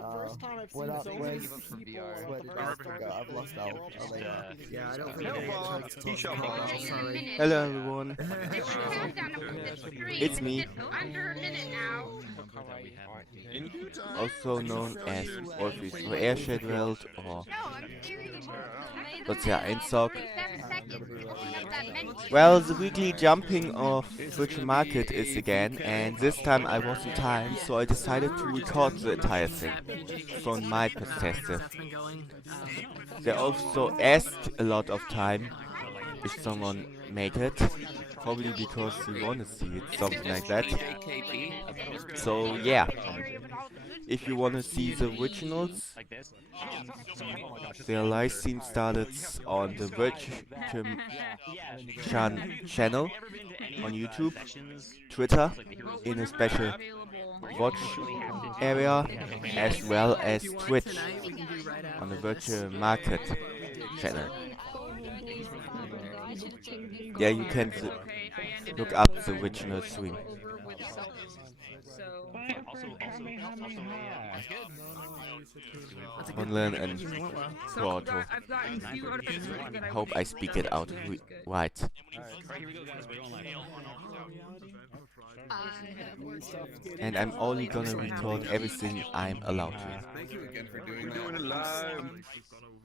the first time I've what seen up, so Wes? many Where people. did Garbage go? I've lost out. Oh, there you are. Yeah, I don't think He shall fall. sorry. Hello everyone, Countdown to put the screen. it's me, It's under a minute now. In due time. also known as Orpheus or Airshadwelt or No, I'm serious. Sozala 37 seconds. Open up that menu. well, the weekly jumping of virtual market is again, and this time I was in time, so I decided to record the entire thing from my perspective. They also asked a lot of time if someone make it, probably because you wanna see it, something like that. So yeah, if you wanna see the originals, their live stream started on the Virtual channel on YouTube, Twitter, in a special watch area, as well as Twitch on the Virtual Market channel. Yeah, you can look up the original stream. Online and Porto. Hope I speak it out right. And I'm only gonna record everything I'm allowed to. Thank you again for doing that.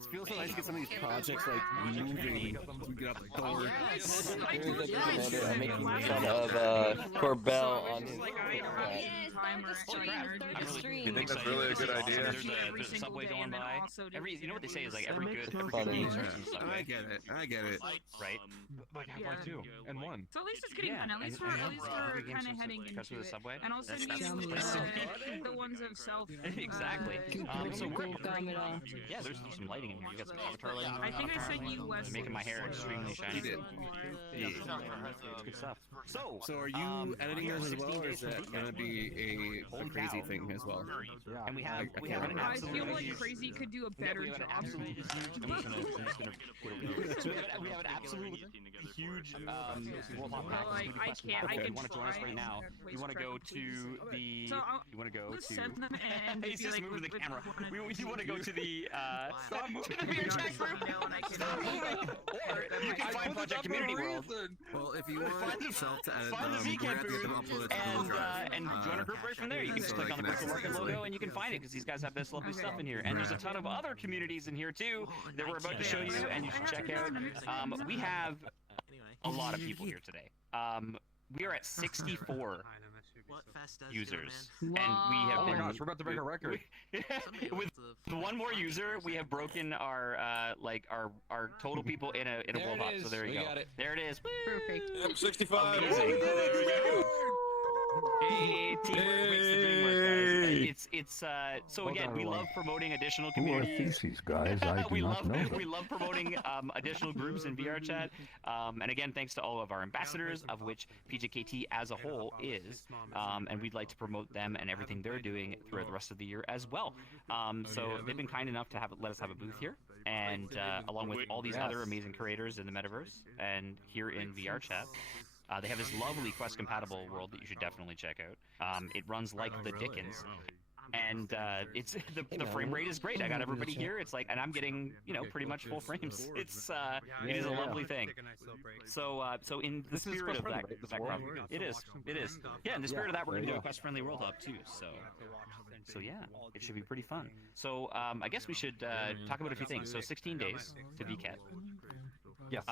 It feels so nice to get some of these projects like moving to get out the door. I'm making fun of Corbell on his. You think that's really a good idea? There's a subway going by. You know what they say is like every good Funny. deserves some subway. I get it. Right? Like halfway two and one. So at least it's getting fun. At least we're kind of heading into the it. subway. And also That's the ones of self. Exactly. So yeah, there's some lighting in here. You got some avatar lighting. I think I sent you Wes. Making my hair extremely shiny. He did. It's good stuff. So are you editing those as well, or is that going to be a crazy thing as well? And we have an I feel absolutely like Crazy could do a better job. absolutely huge. We have an absolutely huge World Hop pack. I can't. I If you can want to join us try. right now, you want to go to the. So You want to go let's to. send them and He's be just like, moving the which camera. one You want to go to the. Stop moving the beer chat group. Or you can find Project Community World. Well, if you want yourself to edit Find the them, we're VCAT gonna have to get them uploaded to Google Drive. and join a group right from there. You can just so click I on the can Crystal access Market it logo and you can find it because these guys have this lovely stuff in here. And there's a ton of other communities in here too that we're about to show you and you should check out. We have a lot of people here today. We are at 64 users, and we have Oh my been. gosh, we're about to break a record. With one more user, we have broken our our total people in a World Hop. So there you go. There it is. Perfect. Yep, 65. Amazing. Hey, teamwork makes the dream work, guys. It's so again, we love promoting additional communities. Who are these guys? I do not know them. We love promoting additional groups in VR chat. And again, thanks to all of our ambassadors, of which PJKT as a whole is. And we'd like to promote them and everything they're doing throughout the rest of the year as well. So they've been kind enough to let us have a booth here, and along with all these other amazing creators in the metaverse and here in VR chat. They have this lovely Quest-compatible world that you should definitely check out. It runs like the Dickens, and it's the frame rate is great. I got everybody here. It's like, and I'm getting pretty much full frames. It is a lovely thing. So in the spirit of that it is. Yeah, in the spirit of that, we're gonna do a Quest-friendly World Hub too. So yeah, it should be pretty fun. So I guess we should talk about a few things. So 16 days to VCAT. Yes.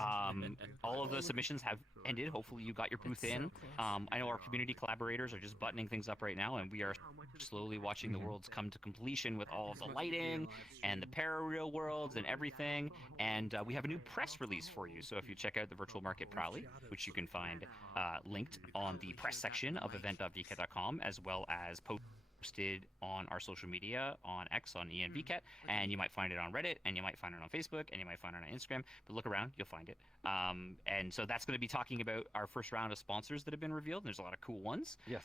All of the submissions have ended. Hopefully you got your booth in. I know our community collaborators are just buttoning things up right now, and we are slowly watching the worlds come to completion with all of the lighting and the para-real worlds and everything. And we have a new press release for you. So if you check out the Virtual Market Prowly, which you can find linked on the press section of event.vcat.com, as well as posted on our social media on X, on ENVCat, and you might find it on Reddit, and you might find it on Facebook, and you might find it on Instagram. But look around, you'll find it. And so that's going to be talking about our first round of sponsors that have been revealed. And there's a lot of cool ones. Yes.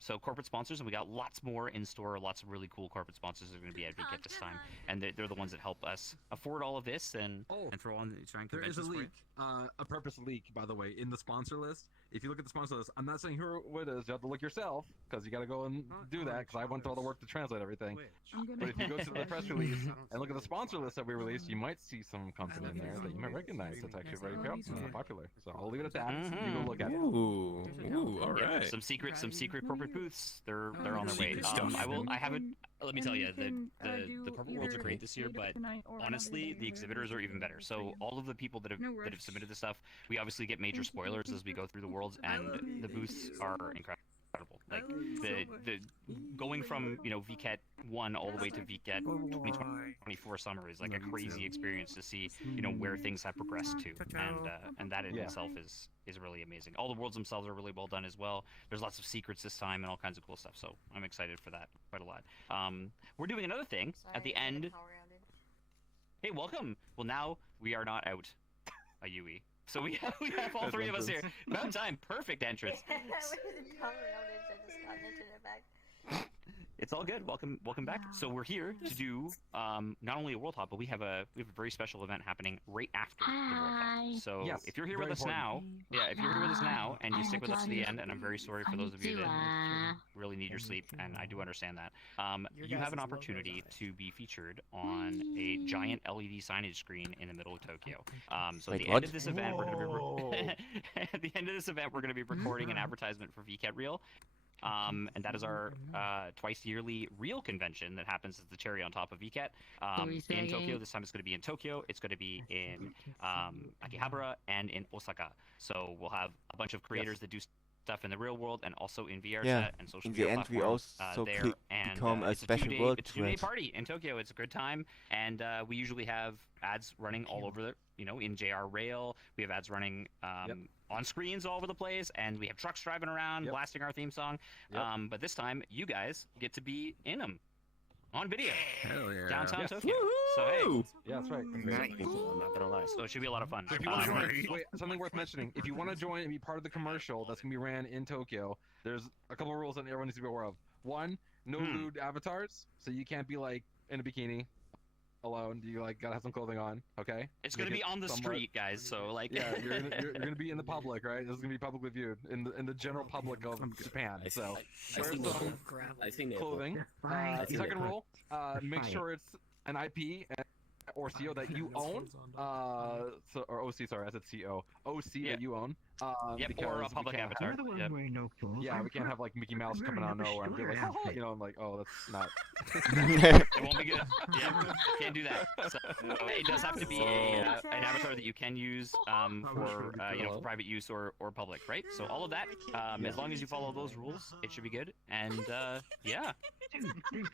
So corporate sponsors, and we got lots more in store. Lots of really cool corporate sponsors that are going to be at VCAT this time, and they're the ones that help us afford all of this and throw on try and There is a conventions for leak, you. a purpose leak, by the way, in the sponsor list. if you look at the sponsor list, I'm not saying who it is. You have to look yourself because you got to go and do that. Because I went through all the work to translate everything. But if you go to the press release and look at the sponsor list that we released, you might see some company in there that you might recognize. That's actually very popular. So I'll leave it at that. You go look at it. Ooh, all Yeah, right. some secret corporate booths. They're on their way. Secret stuff. I haven't. Let me tell you, the purple worlds are great this year, but honestly, the exhibitors are even better. So all of the people that have submitted the stuff, we obviously get major spoilers as we go through the worlds, and the booths are incredible. Like the going from VCAT 1 all the way to VCAT 2024 summer is like a crazy experience to see where things have progressed to, and that in itself is really amazing. All the worlds themselves are really well done as well. There's lots of secrets this time and all kinds of cool stuff, so I'm excited for that quite a lot. We're doing another thing at the end. Hey, welcome. Well, now we are not out a UE. So we have all three of us here. About time. Perfect entrance. It's all good. Welcome back. So we're here to do not only a World Hop, but we have a very special event happening right after the World Hop. So if you're here with us now, if you're here with us now and you stick with us to the end, and I'm very sorry for those of you that really need your sleep, and I do understand that, you have an opportunity to be featured on a giant LED signage screen in the middle of Tokyo. So at the end of this event, we're going to be recording an advertisement for VCAT Reel. And that is our twice yearly Real convention that happens as the cherry on top of VCAT in Tokyo. This time it's going to be in Tokyo. It's going to be in Akihabara and in Osaka. So we'll have a bunch of creators that do stuff in the real world and also in VR chat and social media in the end, we also become a special world It's a two-day party in Tokyo. It's a good time, and we usually have ads running all over the, in JR Rail. We have ads running on screens all over the place, and we have trucks driving around blasting our theme song. But this time, you guys get to be in them on video. Hell yeah. Downtown Tokyo. So hey, yeah, that's right. I'm not gonna lie. So it should be a lot of fun. So if you want to join, wait, something worth mentioning. If you want to join and be part of the commercial that's gonna be ran in Tokyo, there's a couple of rules that everyone needs to be aware of. One, no lewd avatars, so you can't be like in a bikini alone. You gotta have some clothing on, okay? It's gonna be on the street, guys. So you're gonna be in the public, right? This is gonna be publicly viewed in the general public of Japan. So wear some clothing. Second rule, make sure it's an IP or CO that you own. Or OC, sorry, I said CO. OC that you own. Or a public avatar. Yeah, we can't have like Mickey Mouse coming out of nowhere and be like, I'm like, oh, that's not. It won't be good. Yeah, can't do that. So, it does have to be an avatar that you can use for for private use or public, right? So all of that, as long as you follow those rules, it should be good. And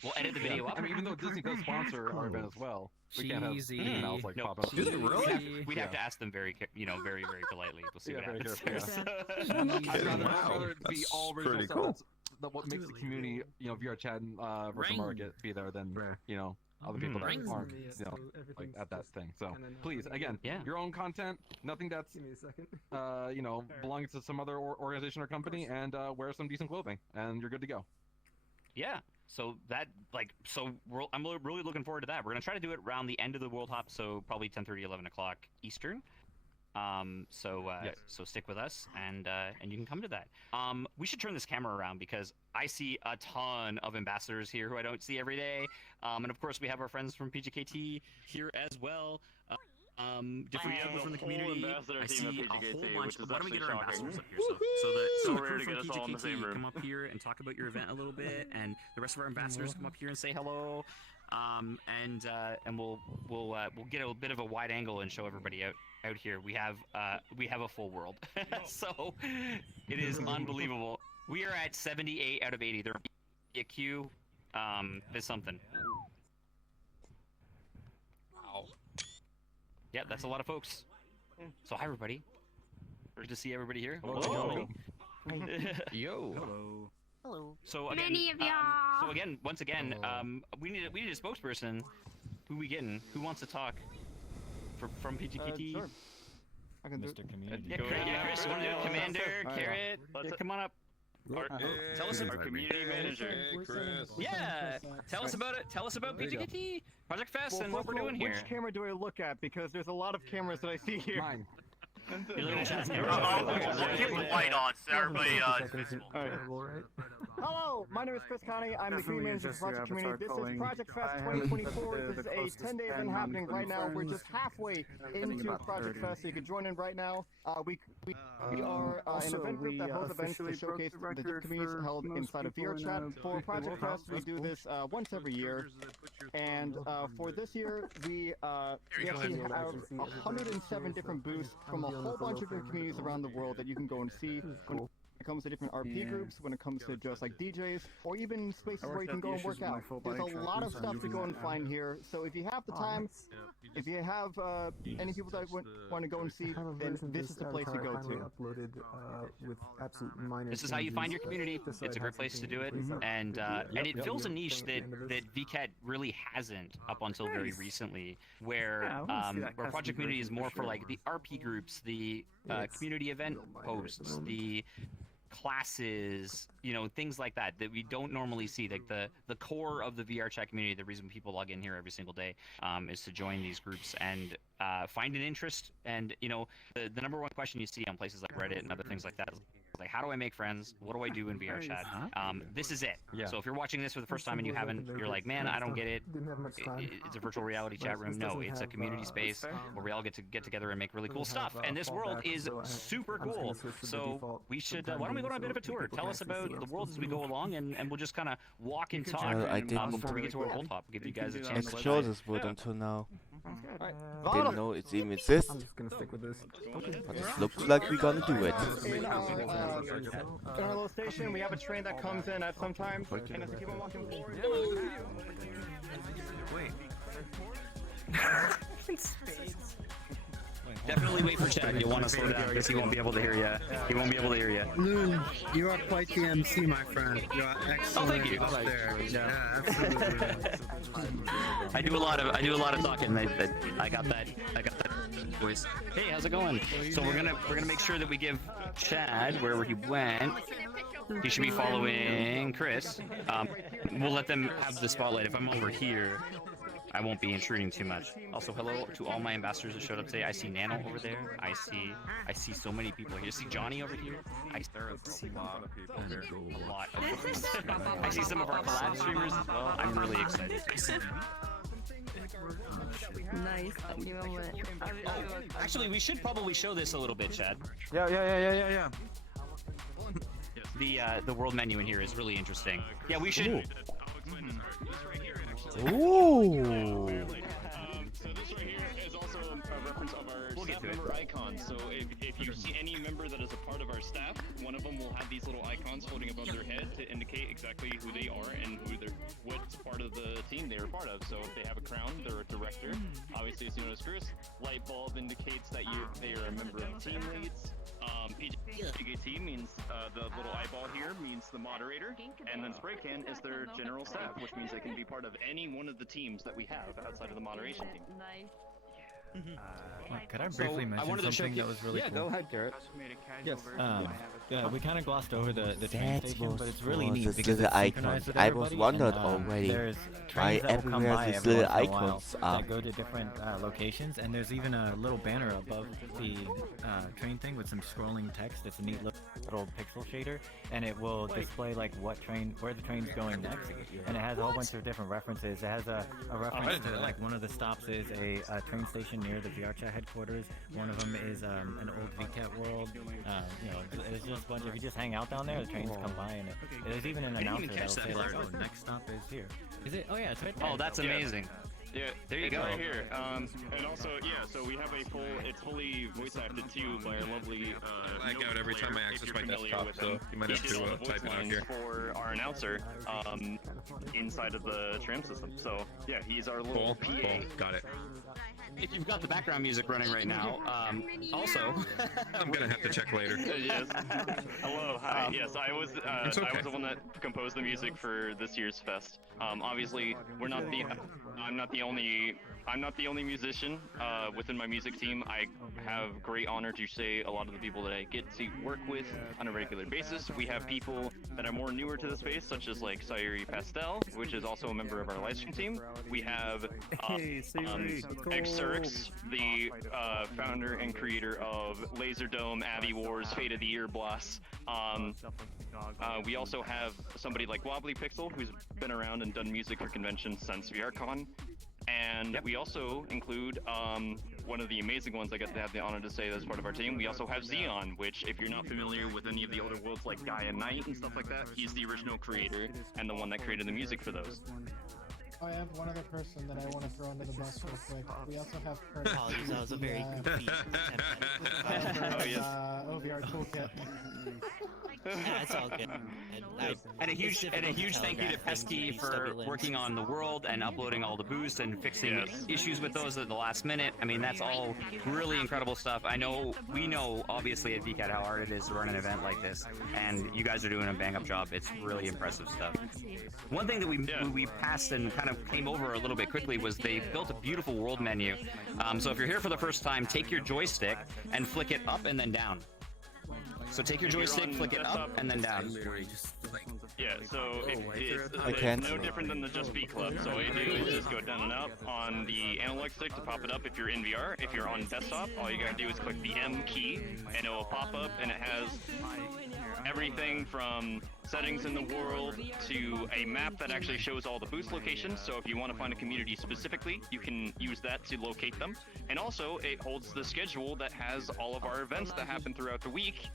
we'll edit the video up. I mean, even though Disney does sponsor our event as well, we can't have Mickey Mouse popping up. Do they really? We'd have to ask them very politely. We'll see what happens. I'd rather it be all original stuff. Cool. That's what makes the community, VR chat and virtual market be there than other people that aren't, like at that thing. So please, again, your own content, nothing that's belongs to some other organization or company, and wear some decent clothing, and you're good to go. Yeah. So I'm really looking forward to that. We're gonna try to do it around the end of the World Hop, so probably 10:30, 11 o'clock Eastern. So stick with us, and you can come to that. We should turn this camera around because I see a ton of ambassadors here who I don't see every day, and of course we have our friends from PGKT here as well. Different people from the community. I see a whole bunch. Why don't we get our ambassadors up here? So the crew from PGKT come up here and talk about your event a little bit, and the rest of our ambassadors come up here and say hello. And we'll get a bit of a wide angle and show everybody out here. We have a full world, so it is unbelievable. We are at 78 out of 80. There be a queue. There's something. Wow. Yeah, that's a lot of folks. So hi everybody. Good to see everybody here. Hello. Yo. Hello. Hello. So again, many of y'all. Once again, we need a spokesperson. Who we getting? Who wants to talk? From PGKT. Sure. I can do Mr. Community. Yeah, Chris, you want to do it? Commander, Carrot, come on up. Tell us about our community manager. Hey, Chris. Yeah, tell us about it. Tell us about Project Fest and what we're doing here. Which camera do I look at? Because there's a lot of cameras that I see here. Mine. You're looking at chat. Keep the light on so everybody Hello, my name is Chris Connie. I'm the community manager for Project Community. This is Project Fest 2024. This is a 10-day event happening right now. We're just halfway into Project Fest, so you can join in right now. We are an event group that hosts events to showcase the different communities held inside of VRChat. For Project Fest, we do this once every year, and for this year, we actually have 107 different booths from a whole bunch of different communities around the world that you can go and see. When it comes to different RP groups, when it comes to just like DJs, or even spaces where you can go and work out. There's a lot of stuff to go and find here, so if you have the time, if you have any people that want to go and see, then this is the place to go to. This is how you find your community. It's a great place to do it, and it fills a niche that VCAT really hasn't up until very recently, where Project Community is more for like the RP groups, the community event hosts, the classes, you know, things like that we don't normally see. Like the core of the VRChat community, the reason people log in here every single day is to join these groups and find an interest. And you know, the number one question you see on places like Reddit and other things like that is like, how do I make friends? What do I do in VRChat? This is it. So if you're watching this for the first time and you haven't, you're like, man, I don't get it. It's a virtual reality chat room. No, it's a community space where we all get together and make really cool stuff. And this world is super cool. So we should, why don't we go on a bit of a tour? Tell us about the world as we go along, and we'll just kind of walk and talk before we get to our whole top. Give you guys a chance to explore this world until now. Right. Didn't know it even exists. But it looks like we're gonna do it. In our little station, we have a train that comes in at some time, and as we keep on walking forward. Definitely wait for Chad. You'll want to slow down because he won't be able to hear you. He won't be able to hear you. Loon, you are quite the MC, my friend. You are excellent. Oh, thank you. Up there. Yeah, absolutely. I do a lot of talking. I got that voice. Hey, how's it going? So we're gonna make sure that we give Chad wherever he went. He should be following Chris. We'll let them have the spotlight. If I'm over here, I won't be intruding too much. Also, hello to all my ambassadors that showed up today. I see Nano over there. I see so many people here. I see Johnny over here. I see a lot of people here. A lot of folks. I see some of our collab streamers as well. I'm really excited. Nice. Actually, we should probably show this a little bit, Chad. Yeah. The world menu in here is really interesting. Yeah, we should. Ooh. So this right here is also a reference of our staff member icons. So if you see any member that is a part of our staff, one of them will have these little icons floating above their head to indicate exactly who they are and what part of the team they are part of. So if they have a crown, they're a director. Obviously, as you notice, Chris, light bulb indicates that they are a member of team leads. PGT means the little eyeball here means the moderator, and then spray can is their general staff, which means they can be part of any one of the teams that we have outside of the moderation team. Could I briefly mention something that was really cool? Yeah, go ahead, Garrett. Yes. Yeah, we kind of glossed over the train station, but it's really neat this because little it's synchronized with icon. I was everybody, wondered and, already there's why trains that will come everywhere by these every little once in a while icons are. that go to different locations, and there's even a little banner above the train thing with some scrolling text. It's a neat little pixel shader, and it will display like where the train's going next, and it has a whole bunch of different references. It has a reference to like one of the stops is a train station near the VRChat headquarters. One of them is an old VCAT world. You know, it's just a bunch of, if you just hang out down there, the trains come by, and there's even an announcer that'll say like, oh, next stop is here. Is it? Oh yeah, it's right there. Oh, that's amazing. Yeah, there you go. Right here. And also, yeah, so we have it's fully voice acted too by our lovely. I lag out every time I access my desktop, so you might have to type it out here. For our announcer, inside of the tram system. So yeah, he's our little PA. Cool. Got it. If you've got the background music running right now, also, I'm gonna have to check later. Yes. Hello. Hi. Yes, I was the one that composed the music for this year's fest. Obviously, I'm not the only I'm not the only musician within my music team. I have great honor to say a lot of the people that I get to work with on a regular basis. We have people that are more newer to the space, such as like Sayuri Pastel, which is also a member of our livestream team. We have Xurx, the founder and creator of Laserdome, Abbey Wars, Fate of the Year Boss. We also have somebody like Wobbly Pixel, who's been around and done music for conventions since VRCon. And we also include one of the amazing ones I get to have the honor to say as part of our team. We also have Xeon, which, if you're not familiar with any of the other worlds like Gaia Knight and stuff like that, he's the original creator and the one that created the music for those. I have one other person that I want to throw under the bus real quick. We also have Curtis. Apologies, that was a very goofy OVR Toolkit. Yeah, it's all good. And a huge thank you to Pesky for working on the world and uploading all the boosts and fixing issues with those at the last minute. I mean, that's all really incredible stuff. We know obviously at VCAT how hard it is to run an event like this, and you guys are doing a bang-up job. It's really impressive stuff. One thing that we passed and kind of came over a little bit quickly was they built a beautiful world menu. So if you're here for the first time, take your joystick and flick it up and then down. So take your joystick, flick it up, and then down. Yeah, so it's no different than the Just Be Club. So all you do is just go down and up on the analog stick to pop it up if you're in VR. If you're on desktop, all you gotta do is click the M key, and it will pop up, and it has everything from settings in the world to a map that actually shows all the boost locations. So if you want to find a community specifically, you can use that to locate them. And also, it holds the schedule that has all of our events that happen throughout the week,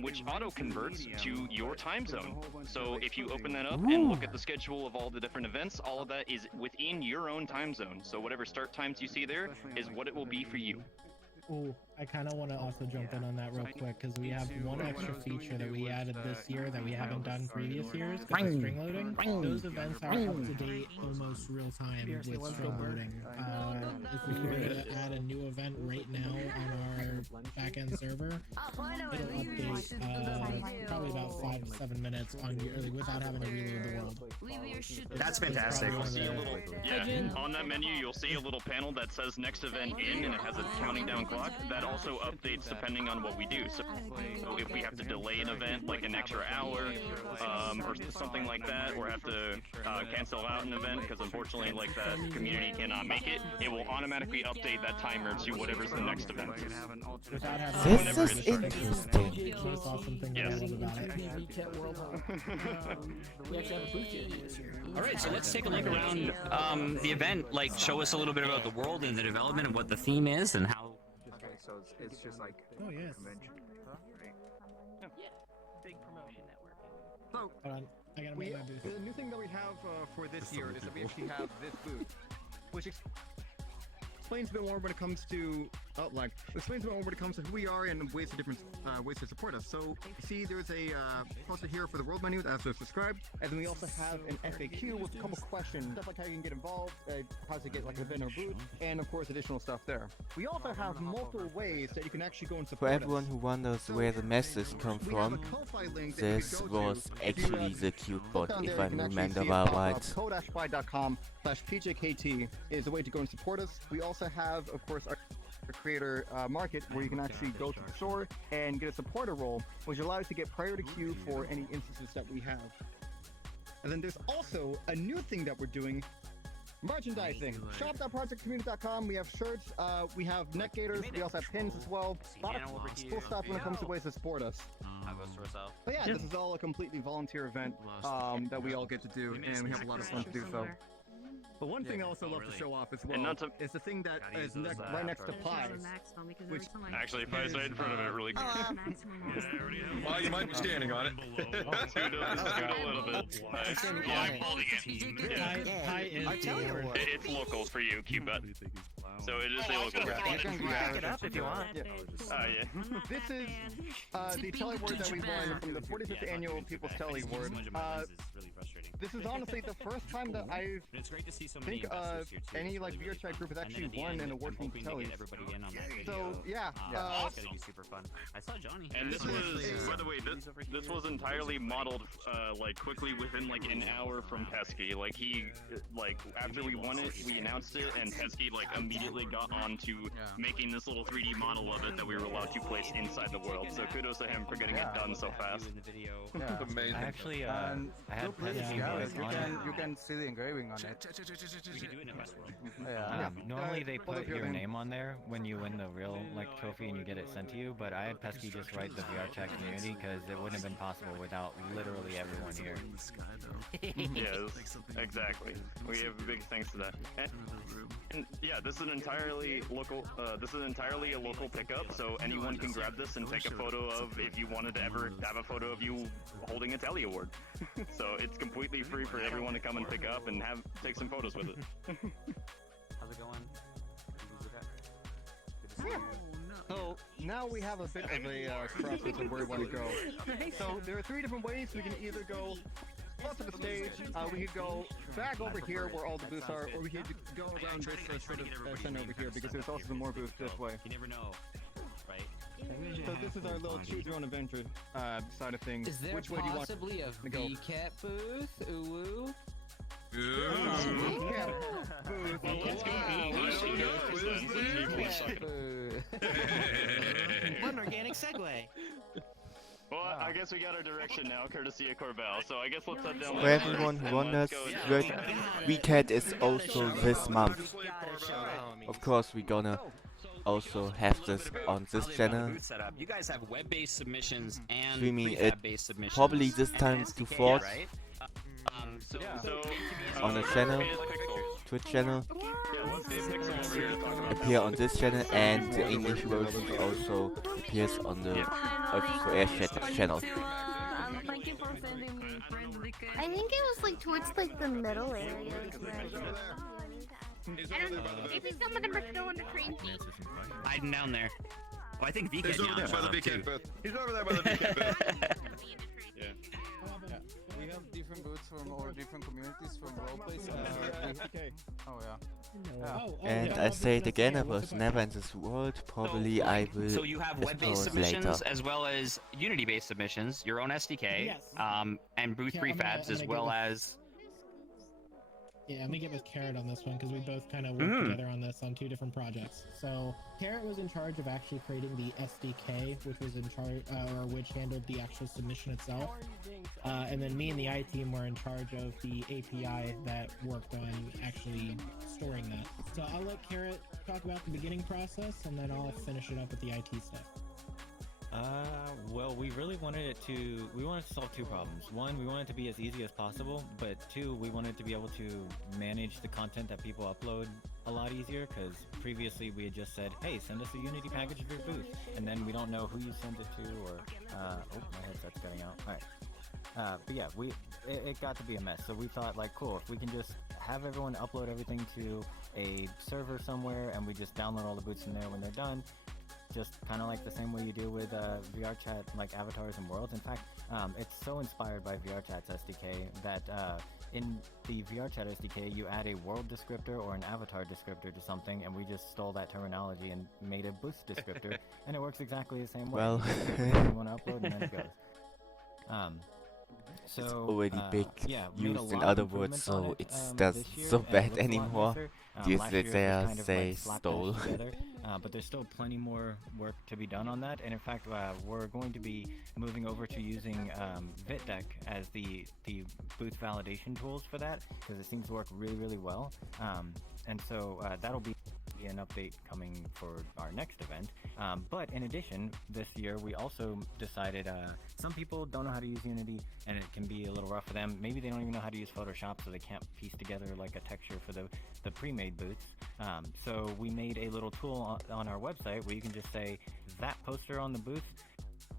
which auto-converts to your time zone. So if you open that up and look at the schedule of all the different events, all of that is within your own time zone. So whatever start times you see there is what it will be for you. Ooh, I kind of want to also jump in on that real quick, because we have one extra feature that we added this year that we haven't done previous years, because of string loading. Those events are up to date, almost real time with string loading. If we were to add a new event right now on our back-end server, it'll update probably about 5 to 7 minutes on your, without having to reload the world. That's fantastic. On that menu, you'll see a little panel that says next event in, and it has a counting down clock. That also updates depending on what we do. So if we have to delay an event like an extra hour or something like that, or have to cancel out an event because unfortunately like that community cannot make it, it will automatically update that timer to whatever's the next event. This is interesting. Yes. All right, so let's take a look around the event. Like, show us a little bit about the world and the development and what the theme is and how. Okay, so it's just like oh yes. convention. Big promotion networking. So, hold on, I gotta make my booth. The new thing that we have for this year is that we actually have this booth, which explains a bit more when it comes to explains a bit more when it comes to who we are and ways to support us. So you see there's a poster here for the world menu that's subscribed, and then we also have an FAQ with a couple questions, stuff like how you can get involved, how to get like an event or booth, and of course additional stuff there. We also have multiple ways that you can actually go and support For everyone who wonders where the message come from, this was actually the cute bot, if I remember right. co-fi.com/pjkt is the way to go and support us. We also have, of course, our creator market, where you can actually go to the store and get a supporter role, which allows you to get priority queue for any instances that we have. And then there's also a new thing that we're doing, merchandising. Shop.projectcommunity.com. We have shirts, we have neck gaiters, we also have pins as well. A lot of cool stuff when it comes to ways to support us. But yeah, this is all a completely volunteer event that we all get to do, and we have a lot of fun to do so. But one thing I also love to show off as well is the thing that is right next to Pi, which actually Pi's right in front of it really quick. Well, you might be standing on it. Scoot a little bit. Yeah, I'm holding it. Pi is it's local for you, Cupid. So it is a local. You can back it up if you want. Yeah. This is the Telly Award that we won from the 45th annual People's Telly Award. this is honestly the first time that I It's great to see so many think investors here too. any It's like really, really VRChat fun. group has And then actually at the won end, an I'm award from hoping to get Telly's. everybody in on that video. So yeah, It's gonna be super fun. I saw Johnny. And this was, by the way, this was entirely modeled like quickly within like an hour from Pesky. Like he, like after we won it, we announced it, and Pesky like immediately got on to making this little 3D model of it that we were allowed to place inside the world. So kudos to him for getting it done so fast. Amazing. I actually, I had Feel free to Pesky scout voice it. on it. You can see the engraving on it. We can do it in Westworld. Yeah. Normally they both put of your your names. name on there when you win the real like trophy and you get it sent to you, but I had Pesky just write the VR chat community because it wouldn't have been possible without literally everyone here. Yes, exactly. We have a big thanks to that. And yeah, this is an entirely local. This is entirely a local pickup, so anyone can grab this and take a photo of if you wanted to ever have a photo of you holding a Telly Award. So it's completely free for everyone to come and pick up and take some photos with it. How's it going? So now we have a bit of a crossroads of where we want to go. So there are 3 different ways. We can either go up to the stage, we could go back over here where all the booths are, or we could go around this sort of center over here because there's also some more booths this way. You never know, right? So this is our little choose your own adventure side of things. Is there Which way do you want possibly a to go? VCAT booth? Ooh. VCAT booth. Let's go. VCAT booth. What an organic segue. Well, I guess we got our direction now, courtesy of Corbell. So I guess let's head down. For everyone who wonders, VCAT is also this month. Of course, we're gonna also have this on this channel. Booth setup. You guys have web-based submissions and Streaming it prefab-based submissions. probably this time to SDK, Forge right? on the channel, Twitch channel, appear on this channel, and the English version also appears on the official Airchat channel. Thank you for sending me friend request. I think it was like towards like the middle area. I don't know. Maybe some of them are still in the train seat. Hiding down there. Oh, I think VCAT He's over there by the VCAT booth. He's over there by the VCAT booth. Yeah. We have different booths from all different communities from roleplays. Oh yeah. And I say it again, I was never in this world. Probably I will So you have web-based explore submissions later. as well as Unity-based submissions, your own SDK, Yes. and booth Yeah, I'm gonna- prefabs I'm as gonna well go with- as. Yeah, let me get with Carrot on this one because we both kind of worked together on this on 2 different projects. So Carrot was in charge of actually creating the SDK, which was in charge, or which handled the actual submission itself. And then me and the I team were in charge of the API that worked on actually storing that. So I'll let Carrot talk about the beginning process, and then I'll finish it up with the IT stuff. Well, we really wanted we wanted to solve 2 problems. 1, we wanted it to be as easy as possible, but 2, we wanted to be able to manage the content that people upload a lot easier, because previously we had just said, hey, send us a Unity package of your booth, and then we don't know who you send it to, or, oh, my headset's cutting out. Alright. But yeah, it got to be a mess, so we thought, like, cool, if we can just have everyone upload everything to a server somewhere, and we just download all the booths in there when they're done, just kind of like the same way you do with VRChat, like avatars and worlds. In fact, it's so inspired by VRChat's SDK that in the VRChat SDK, you add a world descriptor or an avatar descriptor to something, and we just stole that terminology and made a booth descriptor, and it works exactly the same way. Well, you want to upload, and then it goes. So, it's already big yeah, we made a used in lot of other words, improvements on so it, it's this doesn't year, so and it bad looks a lot anymore. nicer. These Last year it was they kind of, say like, slapdash stole. together, but there's still plenty more work to be done on that, and in fact we're going to be moving over to using VitDeck as the booth validation tools for that, because it seems to work really well, and so that'll be an update coming for our next event. But in addition, this year we also decided some people don't know how to use Unity, and it can be a little rough for them. Maybe they don't even know how to use Photoshop, so they can't piece together like a texture for the pre-made booths. So we made a little tool on our website where you can just say, that poster on the booth,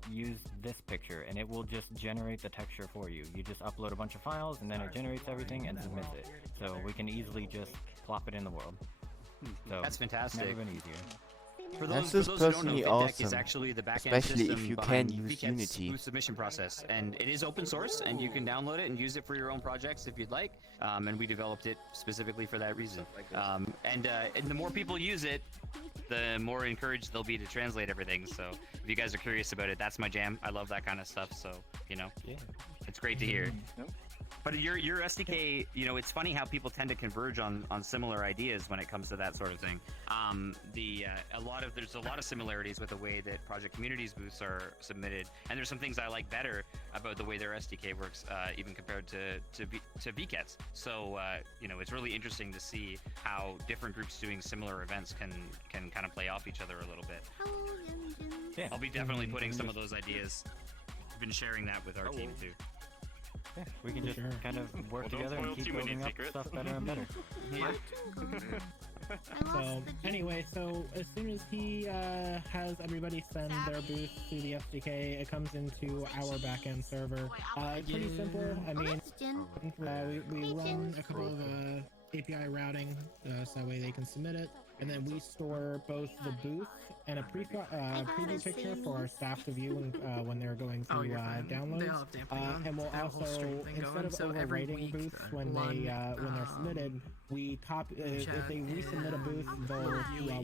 use this picture, and it will just generate the texture for you. You just upload a bunch of files, and then it generates everything and submits it. So we can easily just plop it in the world. So That's fantastic. Never been easier. For This those is who don't know, personally VidDeck awesome, is actually the backend especially if system you behind can use VCAT's Unity. booth submission process, and it is open source, and you can download it and use it for your own projects if you'd like. And we developed it specifically for that reason. And the more people use it, the more encouraged they'll be to translate everything. So if you guys are curious about it, that's my jam. I love that kind of stuff. So it's great to hear. But your SDK, it's funny how people tend to converge on similar ideas when it comes to that sort of thing. There's a lot of similarities with the way that project communities booths are submitted, and there's some things I like better about the way their SDK works, even compared to VCATs. So it's really interesting to see how different groups doing similar events can kind of play off each other a little bit. Yeah. I'll be definitely putting some of those ideas. I've been sharing that with our team too. Yeah, we can just kind of work together and keep building up stuff better and better. So anyway, so as soon as he has everybody send their booth to the SDK, it comes into our backend server. It's pretty simple. I mean, we run a couple of API routing so that way they can submit it, and then we store both the booth and a preview picture for our staff to view when they're going through downloads. And we'll also, instead of overwriting booths when they're submitted, we copy. If they resubmit a booth,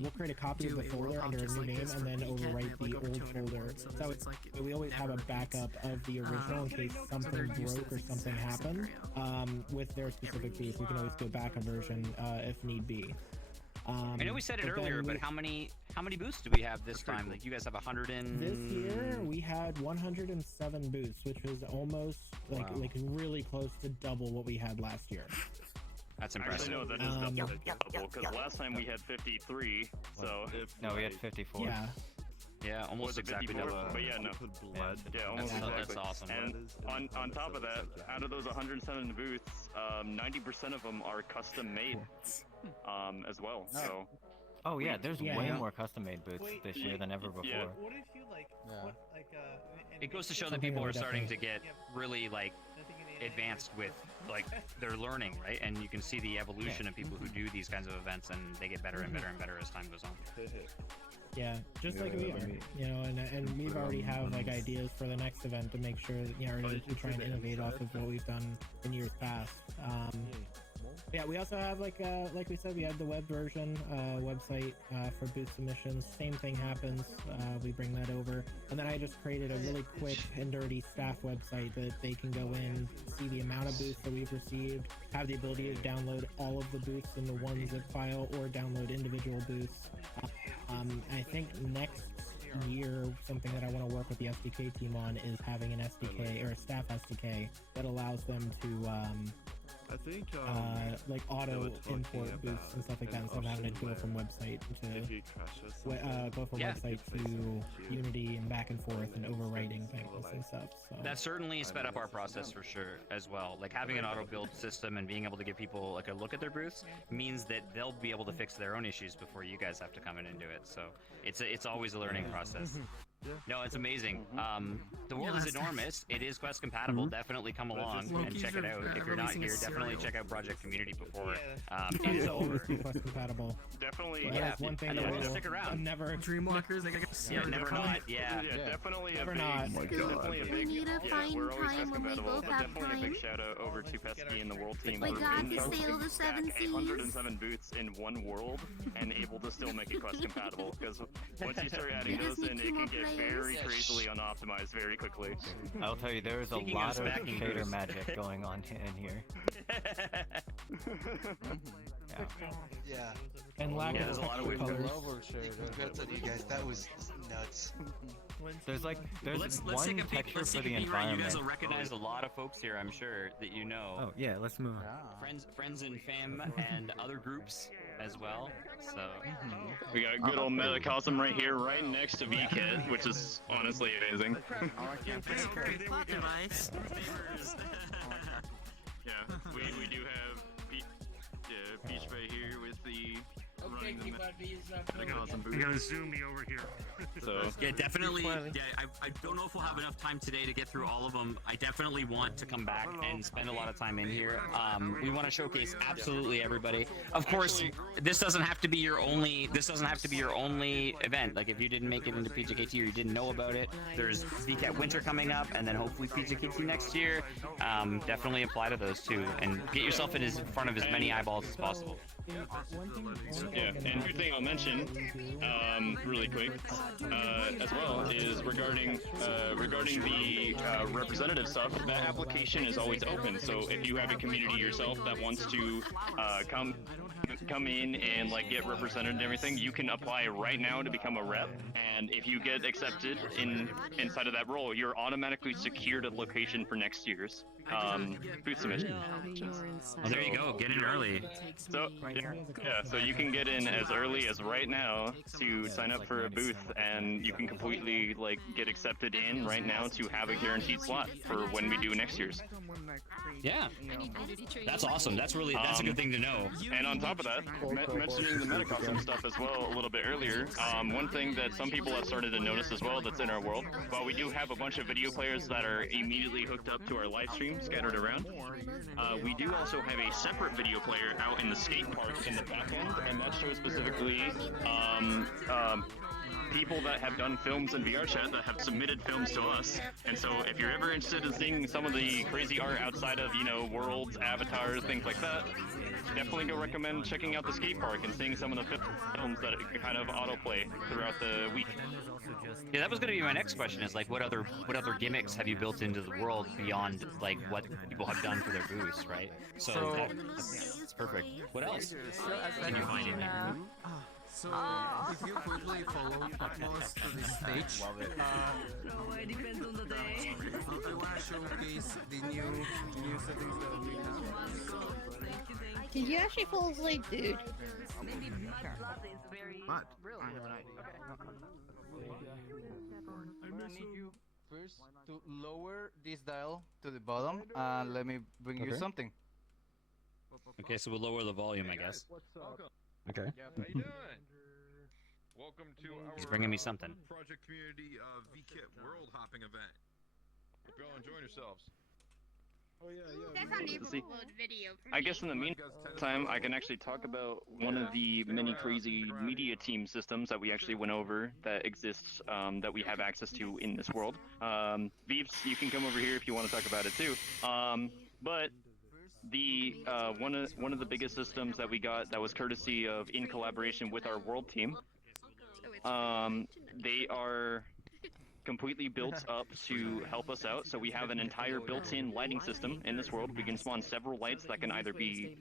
we'll create a copy of the folder under a new name and then overwrite the old folder. So it's we always have a backup of the original in case something broke or something happened with their specific booth. We can always go back a version if need be. I know we said it earlier, but how many booths do we have this time? Like you guys have 100 and... This year we had 107 booths, which was almost like really close to double what we had last year. That's impressive. Actually, no, that is double, because last time we had 53, so... No, we had 54. Yeah, almost exactly double. But yeah, no. Yeah, almost exactly. That's awesome. And on top of that, out of those 107 booths, 90% of them are custom made as well. So. Oh yeah, there's way more custom-made booths this year than ever before. Yeah. What if you It goes to show that people are starting to get really advanced with their learning, right? And you can see the evolution of people who do these kinds of events, and they get better and better and better as time goes on. Yeah, just like we are, and we've already have ideas for the next event to make sure that we try and innovate off of what we've done in years past. Yeah, we also have like we said, we had the web version website for booth submissions. Same thing happens. We bring that over, and then I just created a really quick and dirty staff website that they can go in, see the amount of booths that we've received, have the ability to download all of the booths in the one zip file, or download individual booths. I think next year, something that I want to work with the SDK team on is having an SDK or a staff SDK that allows them to auto import booths and stuff like that, instead of having to go from website to Unity and back and forth and overwriting things and stuff. So that certainly sped up our process for sure as well. Like having an auto build system and being able to give people a look at their booths means that they'll be able to fix their own issues before you guys have to come in and do it. So it's always a learning process. No, it's amazing. The world is enormous. It is Quest compatible. Definitely come along and check it out. If you're not here, definitely check out Project Community before it's over. Quest compatible. Definitely. Yeah, that's one thing and that stick around. I'm never Dreamwalkers. They got never not. Yeah. Definitely never a big. not. Definitely a big. We need to find we're always time Quest when we compatible, both but have definitely a time. big shout out over to Pesky and the world team We for got being to able sail to the stack seven seas. 107 booths in one world and able to still make it Quest compatible. Because once you start adding those in, it can get very crazily unoptimized very quickly. I'll tell you, there is a lot of shader magic going on in here. Yeah. And lack there's a lot of colors. Congrats on you guys. That was nuts. There's let's one take a peek. texture Let's for take the a peek, right? You guys environment. will recognize a lot of folks here, I'm sure, that you know. Oh yeah, let's move on. Friends and fam and other groups as well. So we got good old Metacosm right here, right next to VKit, which is honestly amazing. Yeah, we do have Peach right here with the running the I gotta zoom me over here. So yeah, definitely. Yeah, I don't know if we'll have enough time today to get through all of them. I definitely want to come back and spend a lot of time in here. We want to showcase absolutely everybody. Of course, this doesn't have to be your only. This doesn't have to be your only event. Like if you didn't make it into PGKT or you didn't know about it, there's VCAT Winter coming up, and then hopefully PGKT next year. Definitely apply to those too, and get yourself in front of as many eyeballs as possible. Yeah, and one thing I'll mention, really quick, as well, is regarding the representative stuff. That application is always open. So if you have a community yourself that wants to come in and like get represented and everything, you can apply right now to become a rep. And if you get accepted inside of that role, you're automatically secured a location for next year's booth submission. Well, there you go. Get in early. So yeah, so you can get in as early as right now to sign up for a booth, and you can completely like get accepted in right now to have a guaranteed slot for when we do next year's. Yeah, that's awesome. That's a good thing to know. And on top of that, mentioning the Metacosm stuff as well a little bit earlier, one thing that some people have started to notice as well that's in our world, while we do have a bunch of video players that are immediately hooked up to our live stream scattered around, we do also have a separate video player out in the skate park in the back end, and that shows specifically people that have done films in VR chat that have submitted films to us. And so if you're ever interested in seeing some of the crazy art outside of, you know, worlds, avatars, things like that, definitely go recommend checking out the skate park and seeing some of the films that kind of autoplay throughout the week. Yeah, that was going to be my next question. Is like, what other gimmicks have you built into the world beyond like what people have done for their booths, right? So that's perfect. What else can you find in here? So, if you quickly follow Topmost to this stage, I want to showcase the new settings that we have. Did you actually fall asleep, dude? What? I need you first to lower this dial to the bottom, and let me bring you something. Okay, so we'll lower the volume, I guess. Okay. How you doing? Welcome to our He's bringing me something. project community VKit World Hopping event. Hope y'all enjoying yourselves. Oh yeah. That's on the See, video. I guess in the meantime, I can actually talk about one of the many crazy media team systems that we actually went over that exists, that we have access to in this world. Veeps, you can come over here if you want to talk about it too. But the one of the biggest systems that we got that was courtesy of in collaboration with our world team. They are completely built up to help us out. So we have an entire built-in lighting system in this world. We can spawn several lights that can either be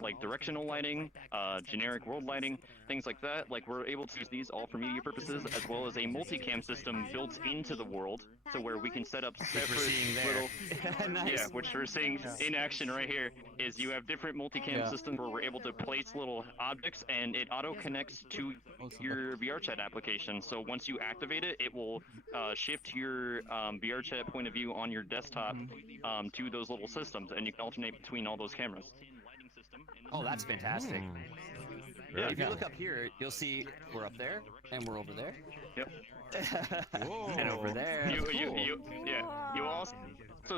like directional lighting, generic world lighting, things like that. Like we're able to use these all for media purposes, as well as a multicam system built into the world, so where we can set up separate little, Nice. yeah, which we're seeing in action right here. Is you have different multicam systems where we're able to place little objects, and it auto connects to your VR chat application. So once you activate it, it will shift your VR chat point of view on your desktop to those little systems, and you can alternate between all those cameras. Oh, that's fantastic. Yeah. If you look up here, you'll see we're up there, and we're over there. Yep. And over there. You also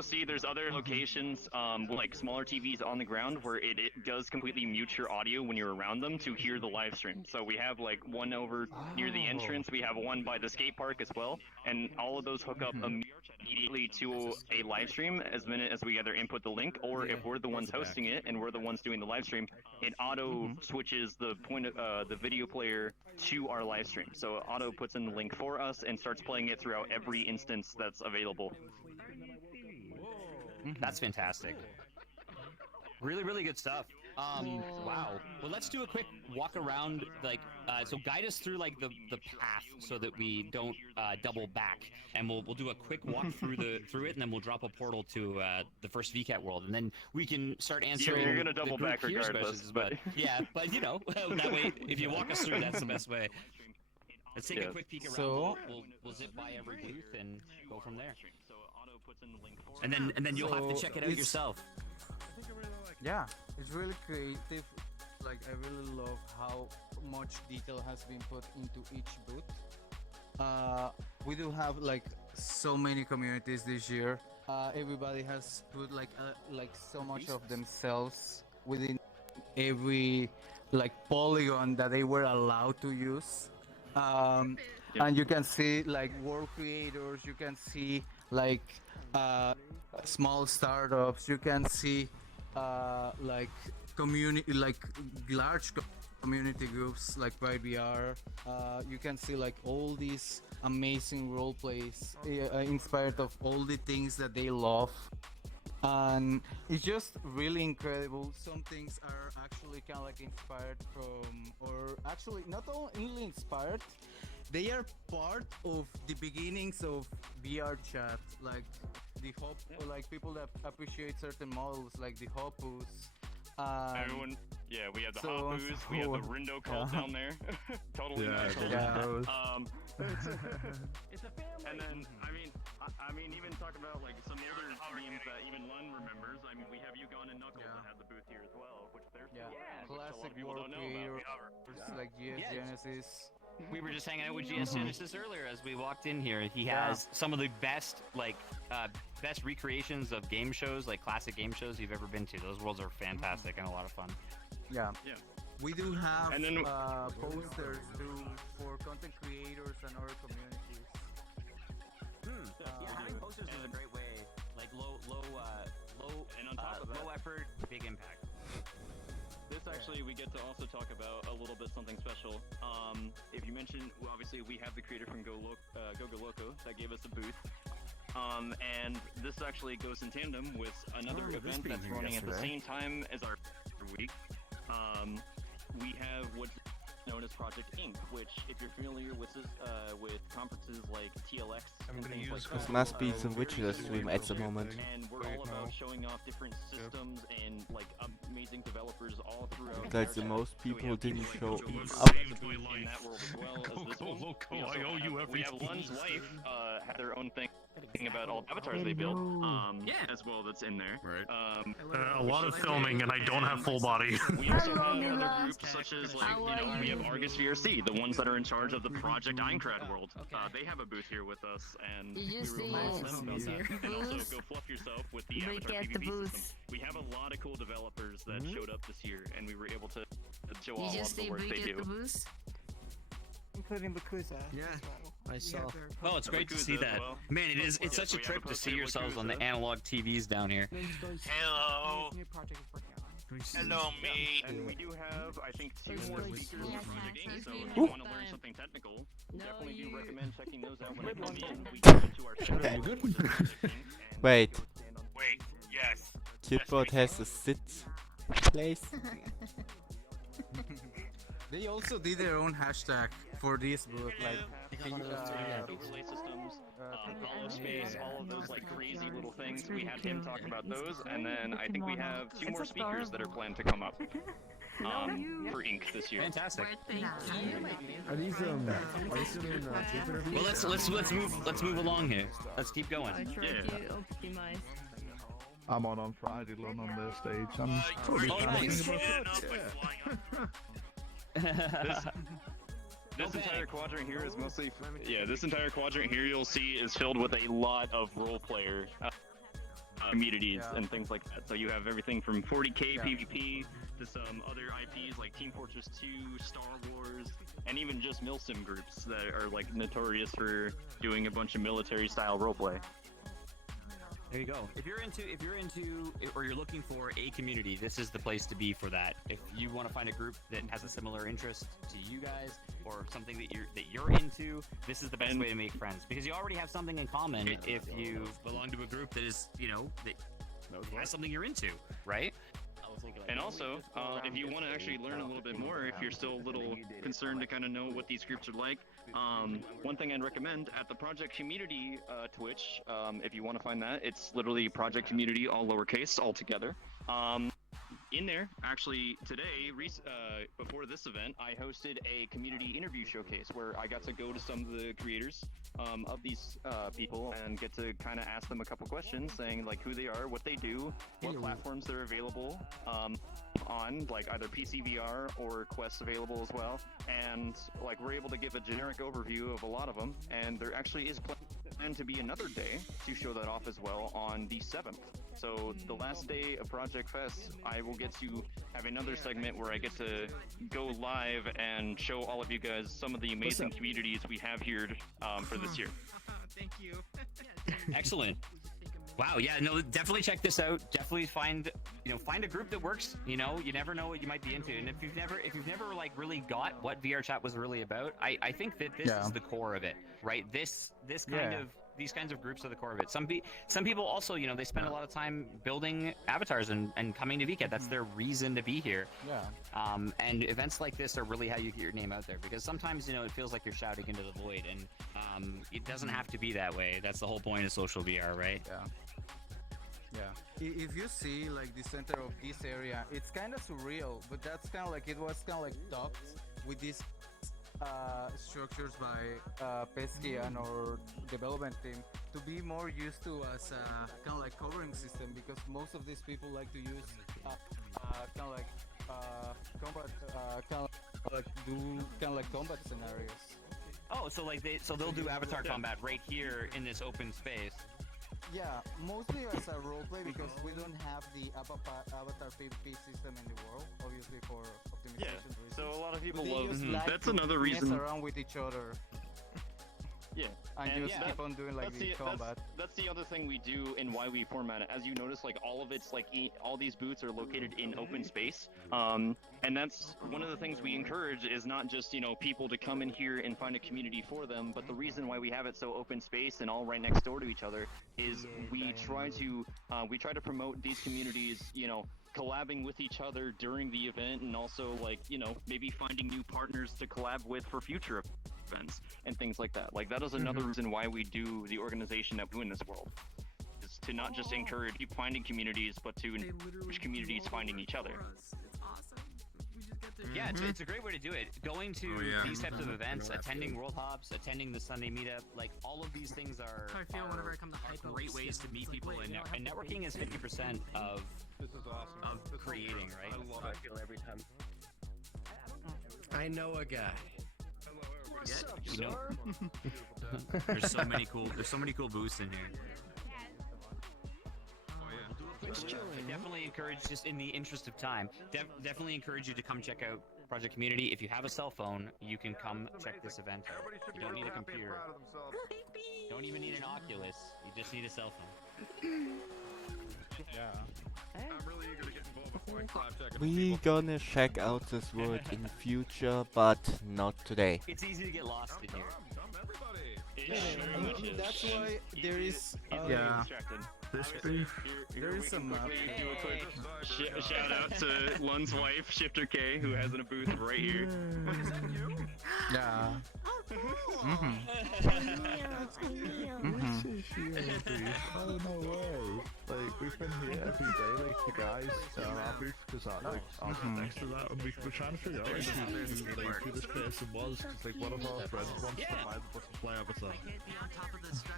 see there's other locations, like smaller TVs on the ground, where it does completely mute your audio when you're around them to hear the live stream. So we have like one over near the entrance, we have one by the skate park as well, and all of those hook up immediately to a live stream as minute as we either input the link, or if we're the ones hosting it and we're the ones doing the live stream, it auto switches the point of the video player to our live stream. So auto puts in the link for us and starts playing it throughout every instance that's available. That's fantastic. Really, really good stuff. Wow. Well, let's do a quick walk around, like, so guide us through like the path so that we don't double back, and we'll do a quick walk through it, and then we'll drop a portal to the first VCAT world, and then we can start answering. You're gonna double back regardless, but yeah, but you know, that way if you walk us through, that's the best way. Let's take a quick peek around. So we'll zip by every booth and go from there. And then you'll have to check it out yourself. Yeah, it's really creative. like I really love how much detail has been put into each booth. We do have like so many communities this year. Everybody has put like so much of themselves within every like polygon that they were allowed to use. And you can see like world creators, you can see like small startups, you can see like community, like large community groups like Pride VR. You can see like all these amazing role plays inspired of all the things that they love, and it's just really incredible. Some things are actually kind of like inspired from, or actually not only inspired, they are part of the beginnings of VR chat, like the hop, like people that appreciate certain models like the Hopus. Everyone, yeah, we have the Hopus, we have the Rindo cult down there. Totally natural. It's a family. And then, I mean, even talk about like some other memes that even Lun remembers. I mean, we have Yugon and Knuckles that have the booth here as well, which they're classic world creators like GS Genesis. We were just hanging out with GS Genesis earlier as we walked in here. He has some of the best, best recreations of game shows, like classic game shows you've ever been to. Those worlds are fantastic and a lot of fun. Yeah. We do have and then, posters too for content creators and other communities. Having posters is a great way. Like low, and on top of that, low effort, big impact. This actually, we get to also talk about a little bit something special. If you mention, well, obviously we have the creator from Go Loco that gave us a booth. And this actually goes in tandem with another event that's running at the same time as our week. We have what's known as Project Inc., which, if you're familiar with conferences like TLX and things like that, This must be some Witcher stream at the moment. and we're all about showing off different systems and like amazing developers all throughout. Because the most people didn't show up. In that world as well as this one. We have Lun's wife had their own thing about all the avatars they built as well, that's in there. A lot of filming and I don't have full body. We also have other groups such as we have Argus VRC, the ones that are in charge of the Project Einkrad world. They have a booth here with us, and we remind them about that. And also go fluff yourself with the avatar PvP system. We have a lot of cool developers that showed up this year, and we were able to show all of the work they do. Including Bakuza. Yeah, I saw. Oh, it's great to see that. Man, it's such a trip to see yourselves on the analog TVs down here. Hello. Hello, me. And we do have, I think, 2 more speakers for Project Inc. So if you want to learn something technical, definitely do recommend checking those out when they come in. We get into our session. Wait. Wait, yes. Kidbot has a sit place. They also did their own hashtag for this booth, like overlay systems, hollow space, all of those like crazy little things. We had him talk about those, and then I think we have 2 more speakers that are planned to come up for Inc. this year. Fantastic. Are these still in Jupiter? Well, let's move along here. Let's keep going. I'm on Friday, alone on their stage. I'm This entire quadrant here is mostly, this entire quadrant here you'll see is filled with a lot of role player communities and things like that. So you have everything from 40k PvP to some other IPs like Team Fortress 2, Star Wars, and even just milsim groups that are like notorious for doing a bunch of military style roleplay. There you go. If you're into, or you're looking for a community, this is the place to be for that. If you want to find a group that has a similar interest to you guys, or something that you're into, this is the best way to make friends, because you already have something in common. If you belong to a group that is, that has something you're into, right? And also, if you want to actually learn a little bit more, if you're still a little concerned to kind of know what these groups are like, one thing I'd recommend at the Project Community Twitch, if you want to find that, it's literally Project Community, all lowercase, all together. in there, actually, today, before this event, I hosted a community interview showcase where I got to go to some of the creators of these people and get to kind of ask them a couple questions, saying like who they are, what they do, what platforms they're available on, like either PC VR or Quest available as well, and like we're able to give a generic overview of a lot of them, and there actually is planned to be another day to show that off as well on the 7th. So the last day of Project Fest, I will get to have another segment where I get to go live and show all of you guys some of the amazing communities we have here for this year. Thank you. Excellent. Wow, yeah, no, definitely check this out. Definitely find a group that works. You know, you never know what you might be into. And if you've never like really got what VR chat was really about, I think that this is the core of it, right? This kind of these kinds of groups are the core of it. Some people also, you know, they spend a lot of time building avatars and coming to VCAT. That's their reason to be here. Yeah. And events like this are really how you get your name out there, because sometimes, you know, it feels like you're shouting into the void, and it doesn't have to be that way. That's the whole point of social VR, right? Yeah. Yeah. If you see like the center of this area, it's kind of surreal, but that's kind of like it was kind of like docked with these structures by Pesky and our development team to be more used to as a kind of like covering system, because most of these people like to use kind of like combat, kind of like combat scenarios. Oh, so like they'll do avatar combat right here in this open space. Yeah, mostly as a roleplay, because we don't have the avatar PvP system in the world, obviously for optimization reasons. So a lot of people But they love. just like That's to another reason. mess around with each other. Yeah, And just keep on doing like the combat. That's the other thing we do and why we format it. As you notice, like all of it's like all these booths are located in open space. And that's one of the things we encourage, is not just, you know, people to come in here and find a community for them, but the reason why we have it so open space and all right next door to each other is we try to promote these communities, you know, collabing with each other during the event, and also like, you know, maybe finding new partners to collab with for future events and things like that. Like that is another reason why we do the organization that we do in this world, is to not just encourage finding communities, but to encourage communities finding each other. Yeah, it's a great way to do it. Going to these types of events, attending World Hops, attending the Sunday meetup, like all of these things are great ways to meet people, and networking is 50% of creating, right? I love it every time. I know a guy. You know, there's so many cool booths in here. I definitely encourage, just in the interest of time, definitely encourage you to come check out Project Community. If you have a cell phone, you can come check this event out. You don't need a computer. Don't even need an Oculus. You just need a cell phone. Yeah. I'm really eager to get involved before I clap check. We gonna check out this world in the future, but not today. It's easy to get lost in here. That's why there is there is some map. Shout out to Lun's wife, Shifter K, who has in a booth right here. Yeah. Oh no way! Like we've been here every day, like the guys at our booth, because I was next to that, and we're trying to figure out who this person was, because like one of our friends wants to buy the butterfly avatar.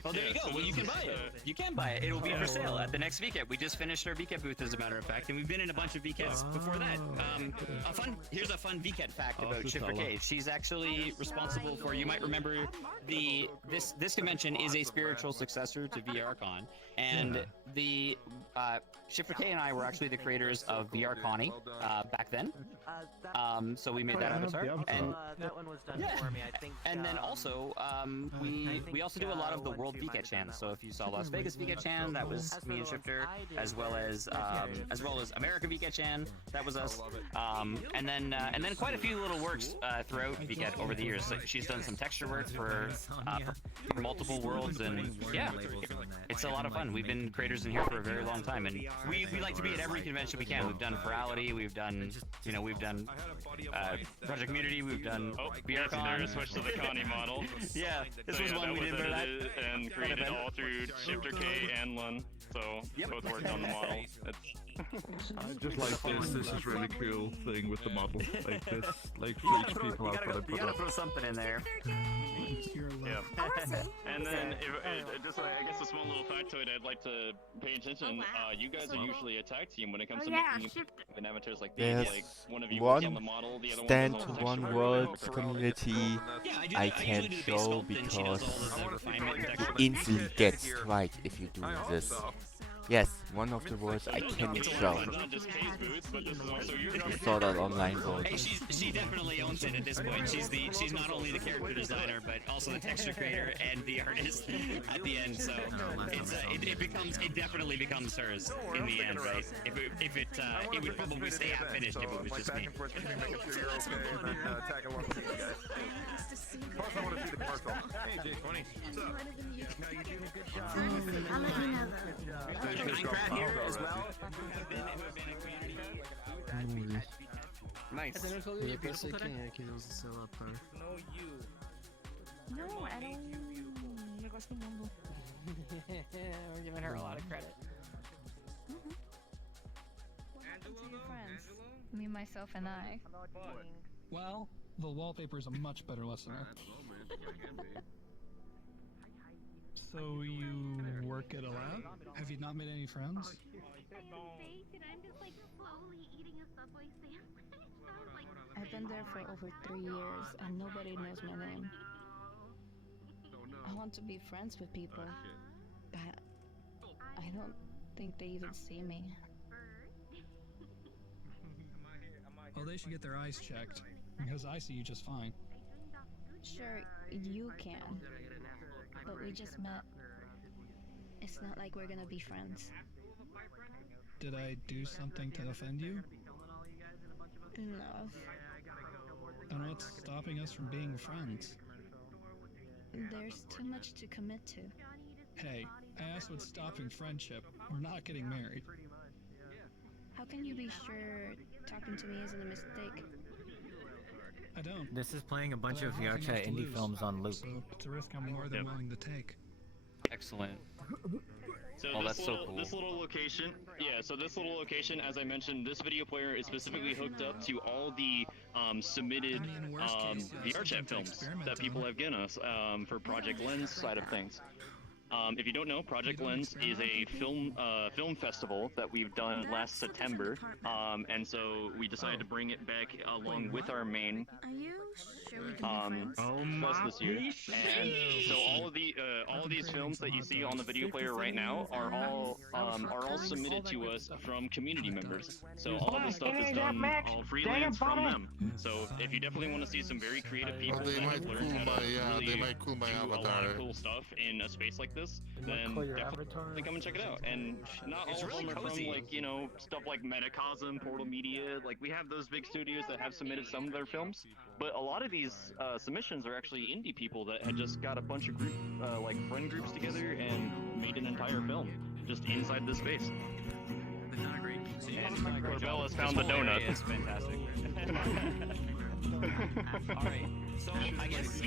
Oh, there you go. Well, you can buy it. You can buy it. It'll be for sale at the next VCAT. We just finished our VCAT booth, as a matter of fact, and we've been in a bunch of VCATs before that. Here's a fun VCAT fact about Shifter K. She's actually responsible for, you might remember, this convention is a spiritual successor to VRCon, and the Shifter K and I were actually the creators of VRCon back then. So we made that avatar, and that one was done for me. I think. And then also, we also do a lot of the World VCAT Chan. So if you saw Las Vegas VCAT Chan, that was me and Shifter, as well as America VCAT Chan, that was us. And then quite a few little works throughout VCAT over the years. So she's done some texture work for multiple worlds, and yeah. It's a lot of fun. We've been creators in here for a very long time, and we like to be at every convention we can. We've done Ferality, we've done, we've done Project Community, we've done There switch to the Connie model. Yeah, this was one we did for that. And created all through Shifter K and Lun. So both worked on the model. I just like this. This is really cool thing with the model. Like this, like for each people out that I You put gotta up. throw something in there. Yeah. And then, just I guess a small little factoid I'd like to pay attention. You guys are usually a tag team when it comes to making an avatars like these. There's Like one of you works on the model, the other stand one does all the one texture world work. community Yeah, I can't show because you instantly get strike if you do this. Yes, one of the words I cannot show. Not just K's boots, but this is also your The Sword Art Online world. Hey, she definitely owns it at this point. She's not only the character designer, but also the texture creator and the artist at the end. So it's it definitely becomes hers in the end, right? It would probably stay half finished if it was just me. Plus, I want to see the commercial. Hey, J20. What's up? No, you're doing a good job. I'll let you know though. Minecraft here as well. Nice. Eu pensei quem é que usa esse celular. No, I don't. Negócio do mundo. We're giving her a lot of credit. Welcome to your friends. Me, myself, and I. Well, the wallpaper is a much better listener. So you work at a lab? Have you not made any friends? I'm just like slowly eating a Subway sandwich. I've been there for over 3 years and nobody knows my name. I want to be friends with people, but I don't think they even see me. Well, they should get their eyes checked, because I see you just fine. Sure, you can, but we just met. It's not like we're gonna be friends. Did I do something to offend you? No. Then what's stopping us from being friends? There's too much to commit to. Hey, I asked what's stopping friendship. We're not getting married. How can you be sure talking to me isn't a mistake? I don't. This is playing a bunch But of I have VRChat enough to indie lose, films on loop. So it's a risk I'm more than willing to take. Excellent. So Oh, this that's so little, cool. This little location, so this little location, as I mentioned, this video player is specifically hooked up to all the submitted VRChat films that people have given us for Project Lens side of things. If you don't know, Project Lens is a film festival that we've done last September, and so we decided to bring it back along with our main Are you sure we can be friends? fest this year. And so all of these films that you see on the video player right now are all submitted to us from community members. So all of this stuff is done all freelance from them. So if you definitely want to see some very creative people that have learned how to really do a lot of cool stuff in a space like this, then definitely come and check it out. And not all of them are from, like, you know, stuff like Metacosm, Portal Media. Like, we have those big studios that have submitted some of their films, but a lot of these submissions are actually indie people that had just got a bunch of like friend groups together and made an entire film just inside this space. And Corbell has found the donut. It's fantastic. Alright, so I guess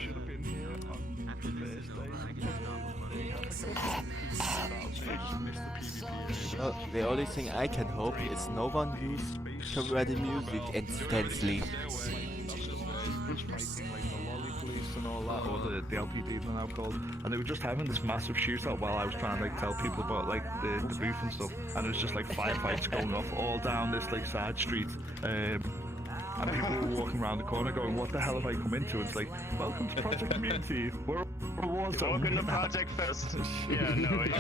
Well, the only thing I can hope is no one used copyrighted music intensely. And all that, or the LPD they're now called, and they were just having this massive shootout while I was trying to like tell people about like the booth and stuff, and it was just like firefights going off all down this like side street, and people were walking around the corner going, what the hell have I come into? It's like, welcome to Project Community, we're a war zone. Welcome to Project Fest. Yeah, no, it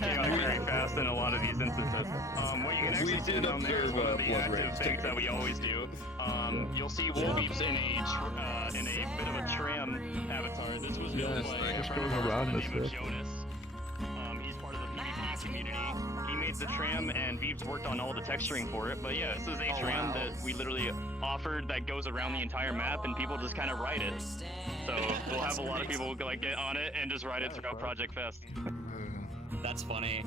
came out very fast in a lot of these instances. What you can actually see down there is one of the active things that we always do. You'll see Wolbeeps in a bit of a tram avatar. This was built by just going around this Jonas. He's part of the PvP community. He made the tram, and Veeps worked on all the texturing for it. But yeah, this is a tram that we literally offered that goes around the entire map, and people just kind of ride it. So we'll have a lot of people like get on it and just ride it throughout Project Fest. That's funny.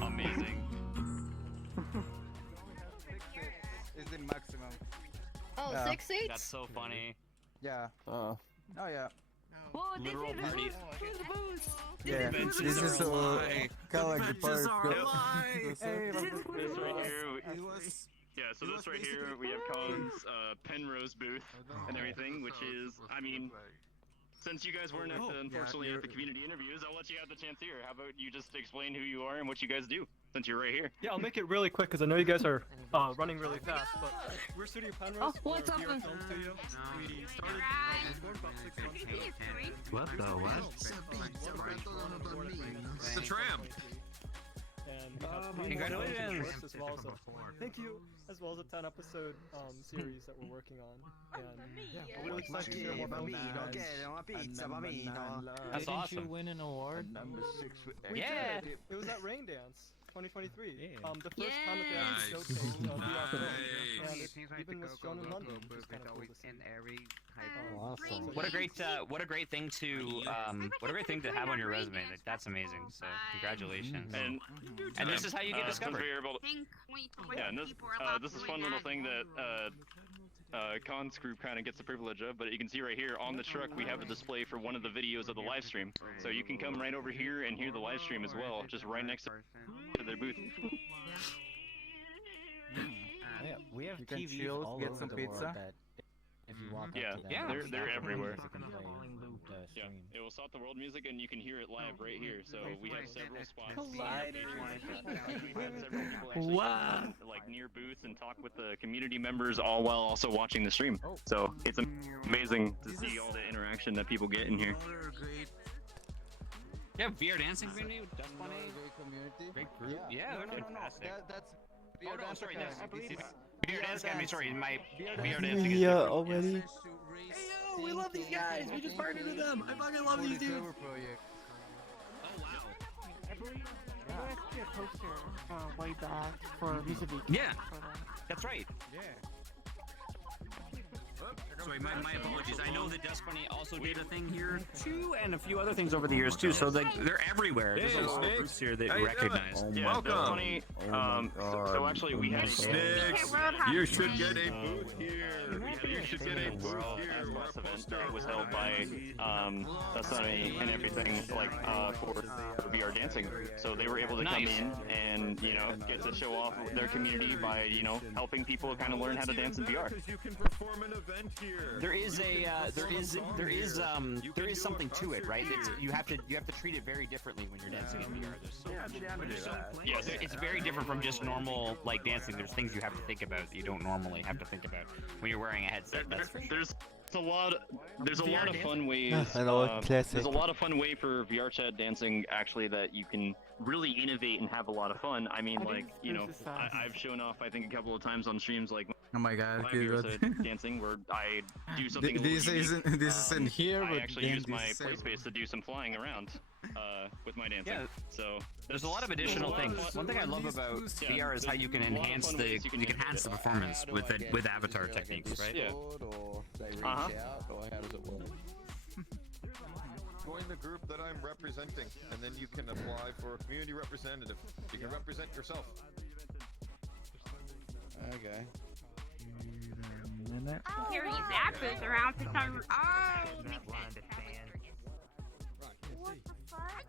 Amazing. Is the maximum. Oh, Yeah. 6 seats? That's so funny. Yeah. Oh yeah. Whoa, this Literal is party. who's the boost? Yeah. Benches This is are a so lie. kind of like the benches part. are a lie. Hey, This right here, yeah, so this right here, we have Colin's Penrose booth and everything, which is, I mean, since you guys weren't at the, unfortunately at the community interviews, I'll let you have the chance here. How about you just explain who you are and what you guys do, since you're right here. Yeah, I'll make it really quick because I know you guys are running really fast. But we're Studio Penrose. Oh, what's up? We're a film studio. We started about 6 months ago. What the what? The tram. And we have three Congratulations. more episodes as well as thank you, as well as a 10-episode series that we're working on. And yeah, we're really excited to share more about That's awesome. Didn't you win an award? We Yeah. did. It was at Rain Dance 2023. The first time that they actually showcased VR film, and it even was shown in London, which is kind of cool to see. Awesome. What a great thing to have on your resume. Like, that's amazing. So congratulations. And this is how you get discovered. Yeah, and this is a fun little thing that Khan's group kind of gets the privilege of, but you can see right here on the truck we have a display for one of the videos of the live stream. So you can come right over here and hear the live stream as well, just right next to their booth. Yeah, we have You can TVs chill, all get over some the pizza. world that if you walk up Yeah, to them, yeah, they're everywhere. you can play the Yeah, stream. it will stop the world music and you can hear it live right here. So we have several spots. Collide. We've had several people actually come, like near booths and talk with the community members, all while also watching the stream. So it's amazing to see all the interaction that people get in here. Yeah, VR dancing community. That's funny. Great community. Great group. Yeah, No, they're no, no, no. fantastic. That's. Oh no, sorry, that's This is VR Dance Academy. Sorry, my VR New Dancing is year different. already. Hey yo, we love these guys. We just partnered with them. I fucking love these dudes. Oh wow. I believe actually a poster way back for Music Week. Yeah, that's right. Yeah. Sorry, my apologies. I know that Dust Bunny also did a thing here too, and a few other things over the years too. So they're everywhere. There's a lot of groups here that you recognize. Yeah, Welcome. Dust Bunny. So actually we have Snicks, you should get a booth here. You should get a booth here. Last event that was held by Dust Bunny and everything like for VR dancing. So they were able to come in and get to show off their community by helping people kind of learn how to dance in VR. Because you can perform an event here. There is something to it, right? You have to treat it very differently when you're dancing in VR. It's very different from just normal like dancing. There's things you have to think about that you don't normally have to think about when you're wearing a headset. That's for sure. There's a lot of fun ways. There's a lot of fun way for VR chat dancing actually that you can really innovate and have a lot of fun. I mean, like I've shown off I think a couple of times on streams like. Oh my god, live okay, VR good. chat dancing where I do something. This isn't here, I but actually then use my this is play space to do some flying around with my dancing. Yeah. So there's a lot of additional things. One thing I love about VR is how you can enhance the performance with avatar techniques, right? Yeah. Join the group that I'm representing, and then you can apply for a community representative. You can represent yourself. Okay. Carry zappers around for some. Oh, makes sense. What the fuck?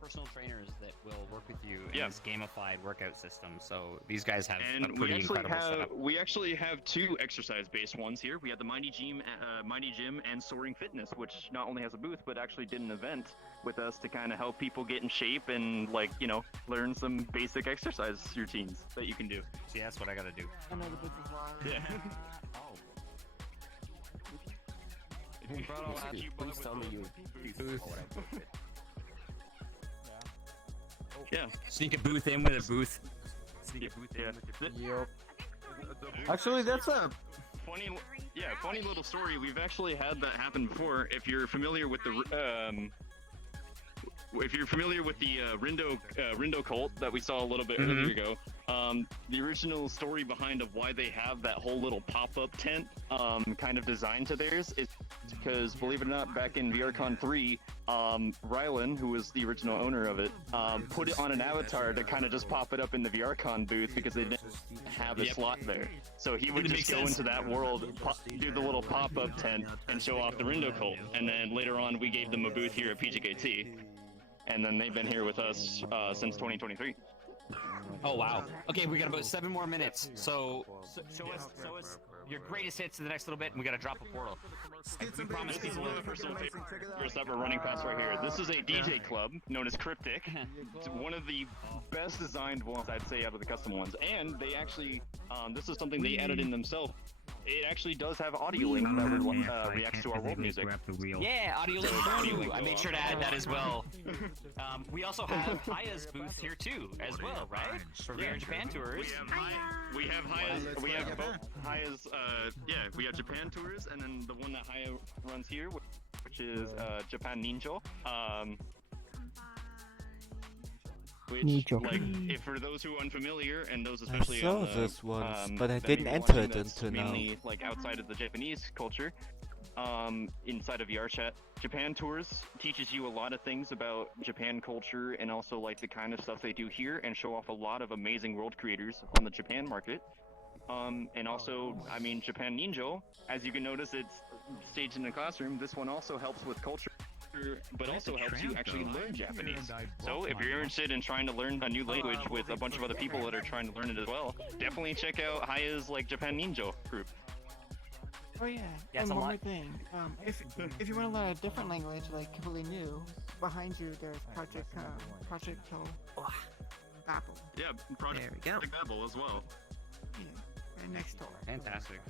Personal trainers that will work with you in Yeah. this gamified workout system. So these guys have a And pretty incredible setup. we actually have two exercise-based ones here. We have the Mighty Gym and Soaring Fitness, which not only has a booth but actually did an event with us to kind of help people get in shape and learn some basic exercise routines that you can do. See, that's what I gotta do. I know the booth is live. Yeah. Please tell me you Yeah. Sneak a booth in with a booth. Sneak a booth in with your Yep. Actually, that's a funny little story. We've actually had that happen before. If you're familiar with the if you're familiar with the Rindo cult that we saw a little bit earlier ago, the original story behind of why they have that whole little pop-up tent kind of design to theirs is because, believe it or not, back in VRCon 3, Rylan, who was the original owner of it, put it on an avatar to kind of just pop it up in the VRCon booth because they didn't have a slot there. So he would just go into that world, do the little pop-up tent, and show off the Rindo cult. And then later on, we gave them a booth here at PGKT. And then they've been here with us since 2023. Oh wow. Okay, we got about 7 more minutes. So show us your greatest hits in the next little bit, and we gotta drop a portal. We promise people a personal favorites that we're running past right here. This is a DJ club known as Cryptic. It's one of the best designed ones, I'd say, out of the custom ones. And they actually, this is something they added in themselves. It actually does have audio link that reacts to our world music. Yeah, audio link for you. I made sure to add that as well. We also have Haya's booth here too, as well, right? For VR Japan tours. We have Haya's. We have both Haya's. We have Japan tours, and then the one that Haya runs here, which is Japan Ninja. Which, like, if for those who are unfamiliar, and those especially I saw this once, but I that didn't are enter watching it that's until now. mainly like outside of the Japanese culture, inside of VRChat, Japan Tours teaches you a lot of things about Japan culture and also like the kind of stuff they do here, and show off a lot of amazing world creators on the Japan market. And also, I mean, Japan Ninja, as you can notice, it's staged in a classroom. This one also helps with culture, but also helps you actually learn Japanese. So if you're interested in trying to learn a new language with a bunch of other people that are trying to learn it as well, definitely check out Haya's like Japan Ninja group. Oh yeah, it's and a one lot. more thing. If you want to learn a different language, like completely new, behind you there's Project Apple. Yeah, Project Apple as well. Yeah, right next door. Fantastic.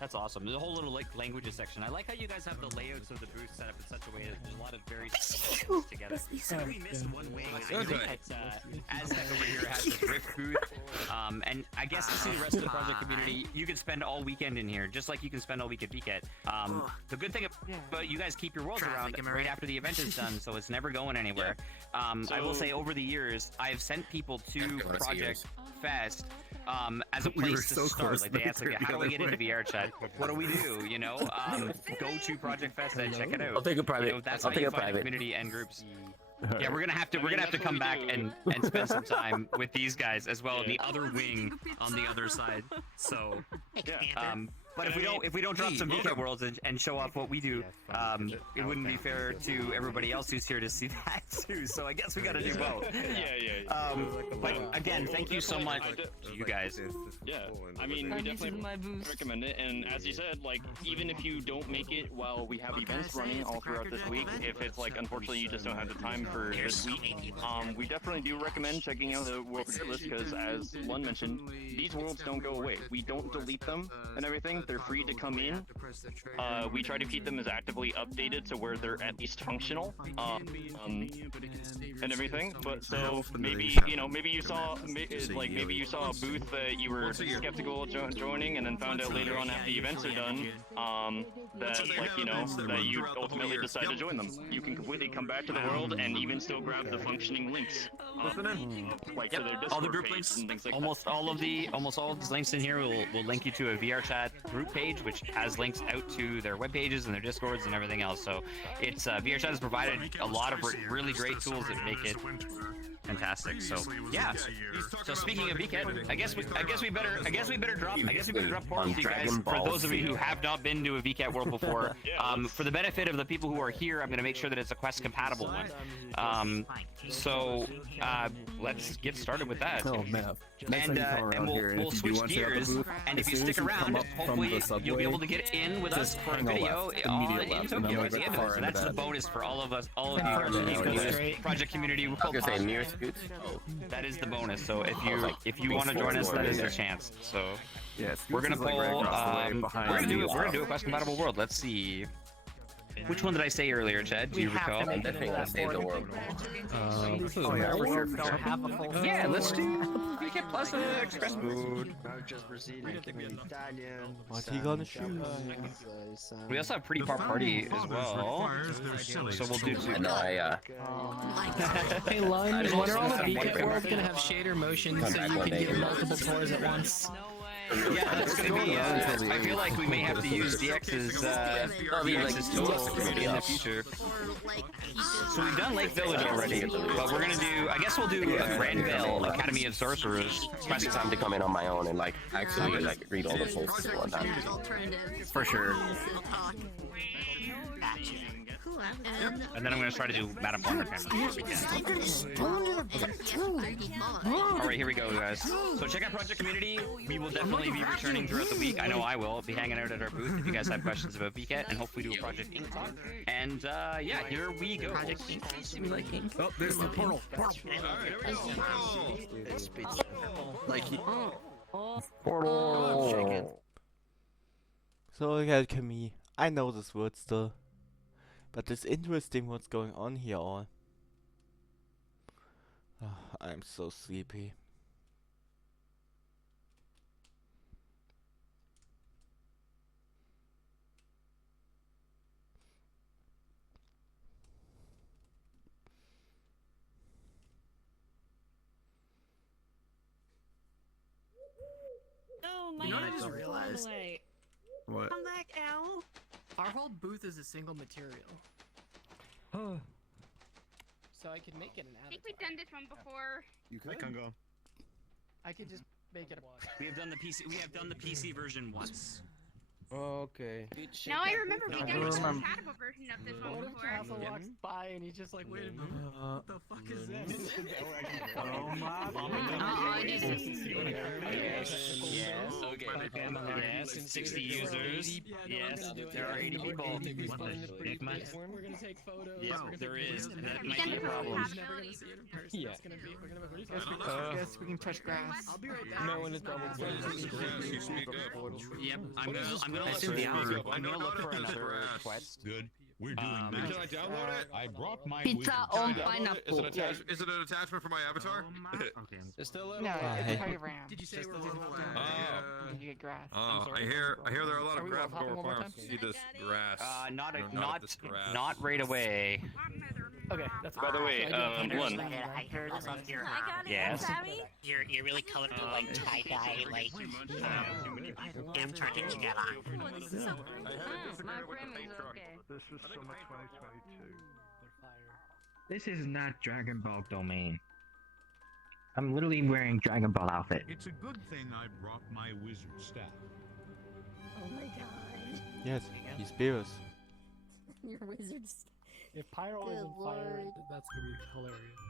That's awesome. There's a whole little like languages section. I like how you guys have the layouts of the booth set up in such a way that there's a lot of very similar things together. We missed one wing. I know that Aztec over here has this Rift booth, and I guess to see the rest of the project community, you can spend all weekend in here, just like you can spend all week at VCAT. The good thing about you guys keep your worlds around right after the event is done, so it's never going anywhere. I will say over the years, I've sent people to Project Fest as a place to start. Like they ask, like, how do I get into VRChat? What do we do? You know, go to Project Fest and check it out. I'll take a private. You know, that's I'll how take you a find private. community and groups. Yeah, we're gonna have to come back and spend some time with these guys as well, the other wing on the other side. So, but if we don't drop some VCAT worlds and show off what we do, it wouldn't be fair to everybody else who's here to see that too. So I guess we gotta do both. But again, thank you so much to you guys. Yeah, I mean, we definitely recommend it. And as you said, like, even if you don't make it while we have events running all throughout this week, if it's like, unfortunately, you just don't have the time for this week, we definitely do recommend checking out the world tier list because, as Lun mentioned, these worlds don't go away. We don't delete them and everything. They're free to come in. We try to keep them as actively updated to where they're at least functional, and everything. But so maybe, you know, maybe you saw a booth that you were skeptical of joining, and then found out later on after the events are done, that, like, you know, that you ultimately decide to join them. You can completely come back to the world and even still grab the functioning links, like to their Discord All the group page links, and things like almost all of these links in here will link you to a VRChat group page, which has links out to their web pages and their Discords and everything else. So it's VRChat has provided a lot of really great tools that make it fantastic. So yeah. So speaking of VCAT, I guess we better drop portals to you guys. For those of you who have not been to a VCAT world before, for the benefit of the people who are here, I'm going to make sure that it's a Quest compatible one. So let's get started with that. Oh man. And we'll switch gears. And if you stick around, hopefully you'll be able to get in with us for a video in Tokyo at the end of it. So that's the bonus for all of us, all of you project community. That is the bonus. So if you want to join us, that is your chance. So we're gonna pull. We're gonna do a Quest compatible world. Let's see. Which one did I say earlier, Chad? Do you recall? I'm definitely gonna save the world. Yeah, let's do VCAT Plus Express Mode. What are you gonna shoot? We also have Pretty Pop Party as well. So we'll do two. No, Hey, Lund, when are all the VCAT worlds gonna have shader motion so you can get multiple tours at once? Yeah, that's gonna be. I feel like we may have to use DX's tools in the future. So we've done Lake Village already, but we're gonna do. I guess we'll do Granville Academy of Sorcerers. It's time to come in on my own and like actually like read all the posts and whatnot. For sure. And then I'm gonna try to do Madame Wonder Alright, here we go, guys. So check out Project Community. We will definitely be returning throughout the week. I know I will. I'll be hanging out at our booth if you guys have questions about VCAT, and hopefully do a Project Ink talk. And yeah, here we go. Project Ink. We like Ink. Oh, there's the portal. Portal. So look at me. I know this word still. But it's interesting what's going on here all. Oh, I'm so sleepy. Oh my You know what I just realized? What? Come back, Al. Our whole booth is a single material. So I could make it an I avatar. think we've done this one before. You could. I can go. I could just make it a. We have done the PC. We have done the PC version once. Okay. No, I remember we did a remember. compatible version of this one What if before. Castle walks by and he's just like, wait a minute, what the fuck is this? Yes. Okay. Yes. 60 users. Yes. There are 80 people. We're gonna take photos. Yeah, there is. And that might be a problem. Never gonna see it in person. Yeah. It's gonna be. We're gonna have a Yes, we can touch grass. I'll be right back. No one is double Yep. I'm gonna look for another quest. Good. We're doing Can I download it? I brought my Pizza on pineapple. Is it an attachment for my avatar? Okay. It's still a little. No, hey. it's probably RAM. Did you say we're Did you get grass? Oh, I hear there are a lot of Are we graphical wall hopping one more requirements to see this grass. Not right away. Okay, that's By the way, Lund. I heard about your Yes. You're really colorful, like tie-dye, like avatar that you got on. Oh, this is so great. My brain is okay. This is summer 2022. This is not Dragon Ball domain. I'm literally wearing Dragon Ball outfit. It's a good thing I brought my wizard staff. Oh my god. Yes, he's Beerus. Your wizards. If Pyro Good isn't fired, lord. that's gonna be hilarious.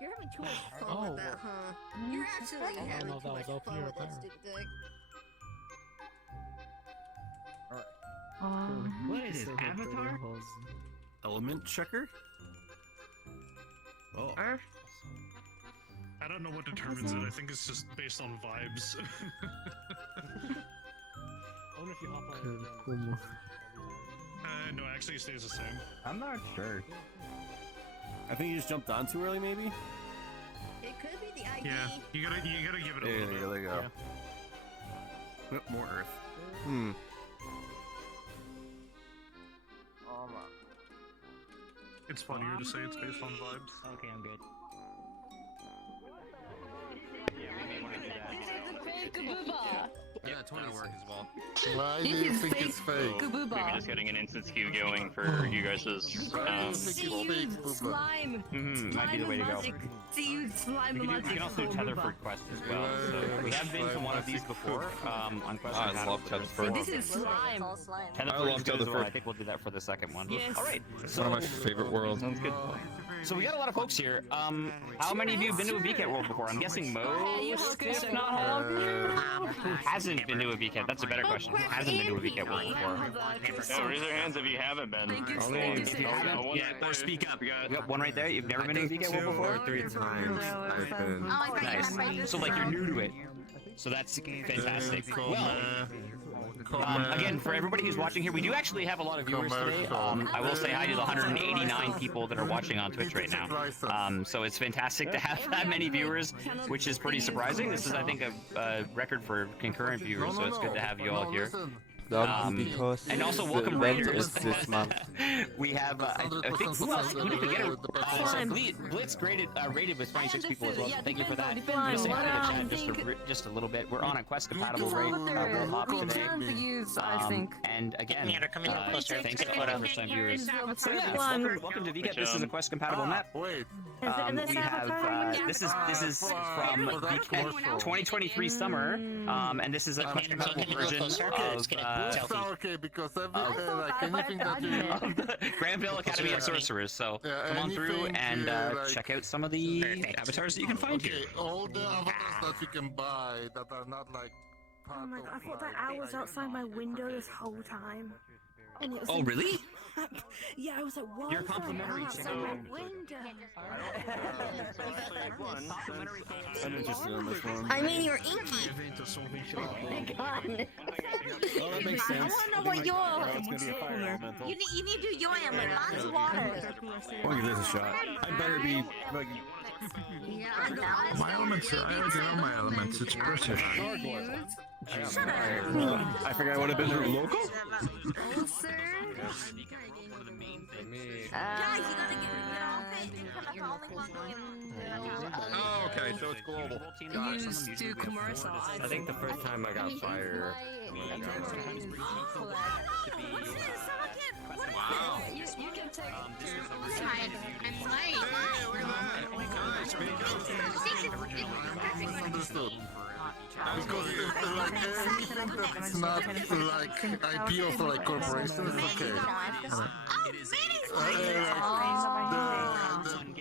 You're having too much fun Oh. with that, huh? You're actually I don't having know if too that much was open fun or with that apparent. stupid dick. What is this, Avatar? Element checker? Oh. I don't know what determines it. I think it's just based on vibes. I wonder if you hop on. No, actually it stays the same. I'm not sure. I think you just jumped on too early, maybe? It could be the ID. Yeah, you gotta give it a There little bit. you go. Yep, more earth. Hmm. It's funnier to say it's based on vibes. Okay, I'm good. Yeah, that'll work as well. Why This is fake Maybe Kabooba. just getting an instance queue going for you guys' Slime. Might be the way to go. See you slime We magic. can also do Tetherford quest as well. So we have been to one of these before on quest. I love Tetherford. This is slime. I love Tetherford. I think we'll do that for the second one. Yes. All right. One of my favorite worlds. Sounds good. So we got a lot of folks here. How many of you have been to a VCAT World before? I'm guessing most, if not all. Who hasn't been to a VCAT? That's a better question. Who hasn't been to a VCAT World before? raise your hands if you haven't been. Or speak up. You got one right there. You've never been to a VCAT World before? Or 3 times I've been. Nice. So like you're new to it. So that's fantastic. Well, Again, for everybody who's watching here, we do actually have a lot of viewers today. I will say hi to the 189 people that are watching on Twitch right now. So it's fantastic to have that many viewers, which is pretty surprising. This is, I think, a record for concurrent viewers, so it's good to have you all here. Because and also the welcome event Raiders. is this month. We have, I think, who else? Who did we get? So Blitz rated with 26 people as well, so thank you for that. Just say hi to the chat just a little bit. We're on a Quest compatible rate. We'll hop today. And again, thanks to all our first time viewers. So yeah, welcome to VCAT. This is a Quest compatible map. We have, this is from VCAT 2023 summer, and this is a Quest compatible version of okay, because like anything that you Granville Academy of Sorcerers. So come on through and check out some of the avatars that you can find here. All the avatars that you can buy that are not like. Oh my god, I thought that owl was outside my window this whole time. And it was Oh, really? Yeah, I was like, what? You're complimentary outside to my window. I'm interested in this one. I mean, you're inky. Oh, that makes sense. I want to know what your... It's gonna be a fire elemental. You need to do your like lots of water. I'll give this a shot. I better be like. My elements are, I already know my elements, it's British. Shut up. I figured I would have been local. Oh, sir. Guys, you gotta get off it. I'm the only one going. Oh, okay, so it's global. Used to commercial. I think the first time I got fire. Wow. You can take. I'm late. Understood. Because like anything that's not like IP of like corporation is okay.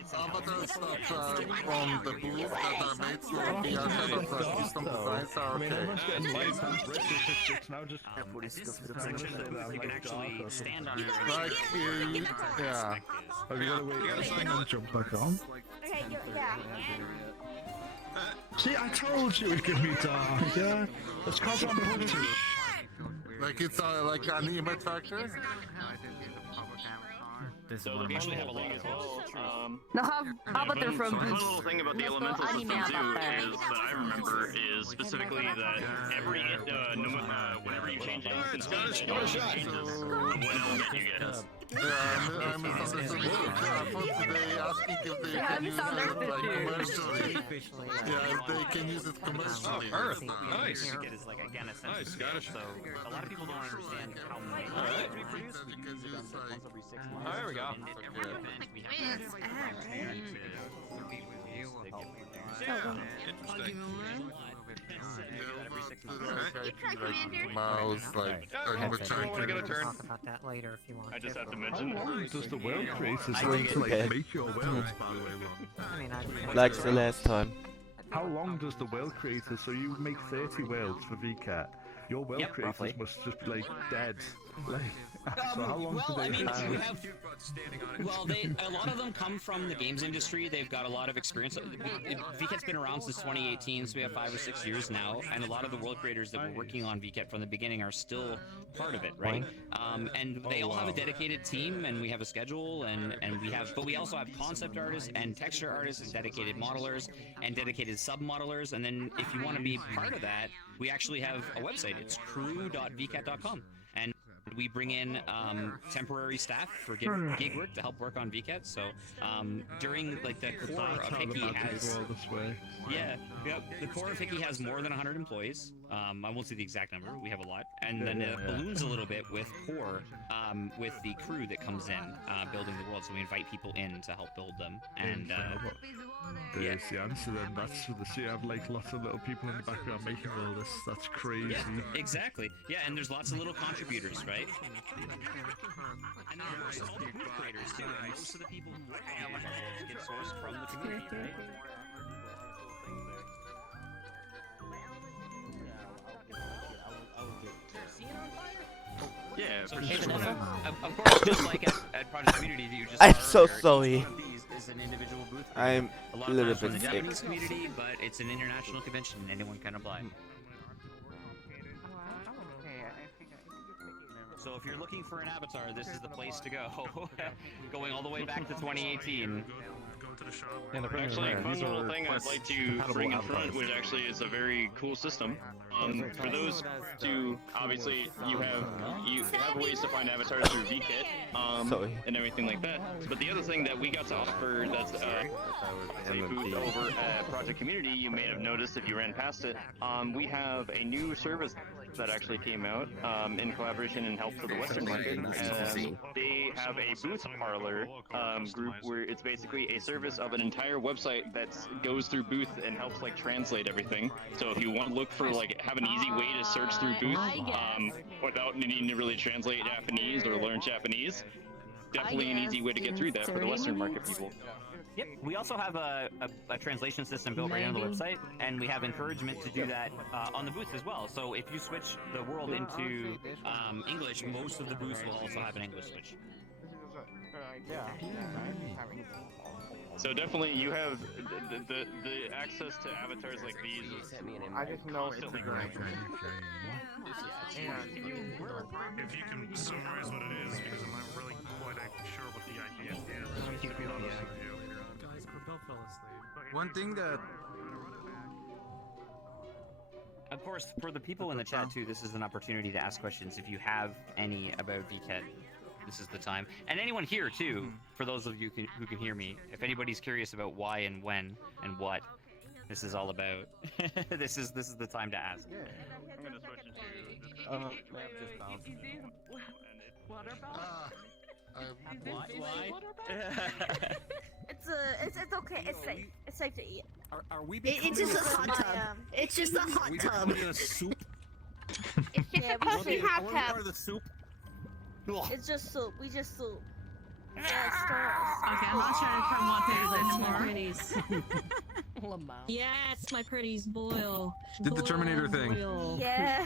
The avatars that are on the booth that are made for VR that are custom designs are okay. You can actually stand on it. Like, yeah. Have you gotta wait and jump back on? Okay, yeah. See, I told you it'd give me dark, yeah? It's cause I'm British. Like it's like an image factor? So we actually have a lot of No, how about they're from One little thing about the elemental system too is that I remember is specifically that every whenever you change it, it changes what element you get. Yeah, I misunderstood you. I thought they asking if they can use it like commercially. Yeah, if they can use it commercially. Oh, Earth. Nice. It is like again a sense of scale. So a lot of people don't understand how many. Alright. That you can use like. Oh, there we go. Mouse, like, Talk about that later if you want. I just have to How mention. long does the world creators going like to bed. make your worlds, by the way, Ron? I mean, I Like the last time. How long does the world creators, so you make 30 worlds for VCAT, your world creators roughly. must just be like dead. Like, so how long do they I mean, have? we have. Well, a lot of them come from the games industry. They've got a lot of experience. VCAT's been around since 2018, so we have 5 or 6 years now. And a lot of the world creators that were working on VCAT from the beginning are still part of it, right? And they all have a dedicated team, and we have a schedule, and we have. But we also have concept artists and texture artists and dedicated modelers and dedicated sub-modelers. And then if you want to be part of that, we actually have a website. It's crew.vcat.com. And we bring in temporary staff for gig work to help work on VCAT. So during like the core of Hickey has the core of Hickey has more than 100 employees. I won't say the exact number. We have a lot, and then it balloons a little bit with core with the crew that comes in building the world. So we invite people in to help build them. And There's the answer then. That's for the so you have like lots of little people in the background making all this. That's crazy. Yeah, exactly. Yeah, and there's lots of little contributors, right? And then of course all the booth creators too. And most of the people who work on it get sourced from the community, right? Yeah, So for it's sure. one of course, just like at Project Community that you just I'm saw so earlier, each sorry. one of these is an individual booth. I'm a lot a of little times from bit the sick. Japanese community, but it's an international convention and anyone can apply. So if you're looking for an avatar, this is the place to go. Going all the way back to 2018. Actually, a fun little thing I'd like to bring in front, which actually is a very cool system. For those two, obviously, you have ways to find avatars through VKit, and everything like that. But the other thing that we got to offer that's a booth over at Project Community, you may have noticed if you ran past it, we have a new service that actually came out in collaboration and help for the Western market. They have a booth parlor group where it's basically a service of an entire website that goes through booth and helps like translate everything. So if you want to look for like have an easy way to search through booth without needing to really translate Japanese or learn Japanese, definitely an easy way to get through that for the Western market people. Yep, we also have a translation system built right into the website, and we have encouragement to do that on the booths as well. So if you switch the world into English, most of the booths will also have an English switch. So definitely, you have the access to avatars like these. I just know it's a great. If you can summarize what it is, because I'm not really quite sure what the idea is, to be honest with you. Guys, Corbell fell asleep. One thing that... Of course, for the people in the chat too, this is an opportunity to ask questions. If you have any about VCAT, this is the time. And anyone here too, for those of you who can hear me, if anybody's curious about why and when and what this is all about, this is the time to ask. I'm gonna switch into just bounced. It's okay. It's safe. It's safe to eat. Are we? It's just a hot tub. It's just a hot tub. A soup? Yeah, we just a hot tub. The soup. It's just soup. We just soup. Okay, I'm not trying to come on anymore. Yes, my pretties boil. Did the Terminator thing. Boil. Yeah.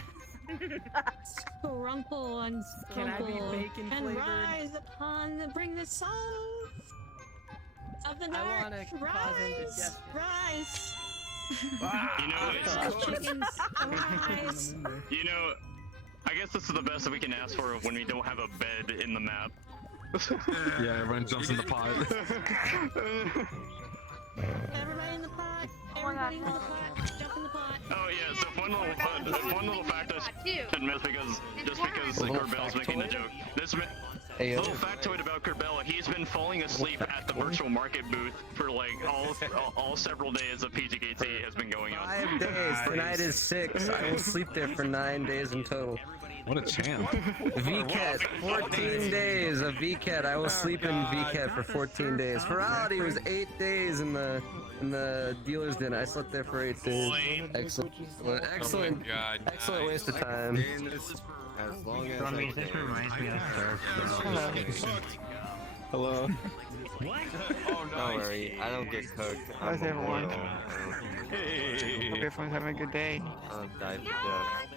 Scrumple and scrumple. Can I be bacon and flavored? rise bring the song of the night. I want to cause indigestion. Rise. You know, it's Chickens, rise. You know, I guess this is the best that we can ask for when we don't have a bed in the map. Yeah, everyone jumps in the pot. Everybody in the pot. Everybody in the pot. Jump in the pot. Oh yeah, so one little fact I should miss because Corbell's making the joke. This little factoid about Corbell, he's been falling asleep at the virtual market booth for like all several days of PGKT has been going on. 5 days. Tonight is 6. I will sleep there for 9 days in total. What a champ. VCAT, 14 days of VCAT. I will sleep in VCAT for 14 days. Virality was 8 days in the dealer's den. I slept there for 8 days. Excellent. Excellent. Excellent waste of time. As long as I mean, this reminds me of Hello. What? Oh, nice. Don't worry, I don't get cooked. How's everyone? Hey. Hope everyone's having a good day. Die for death.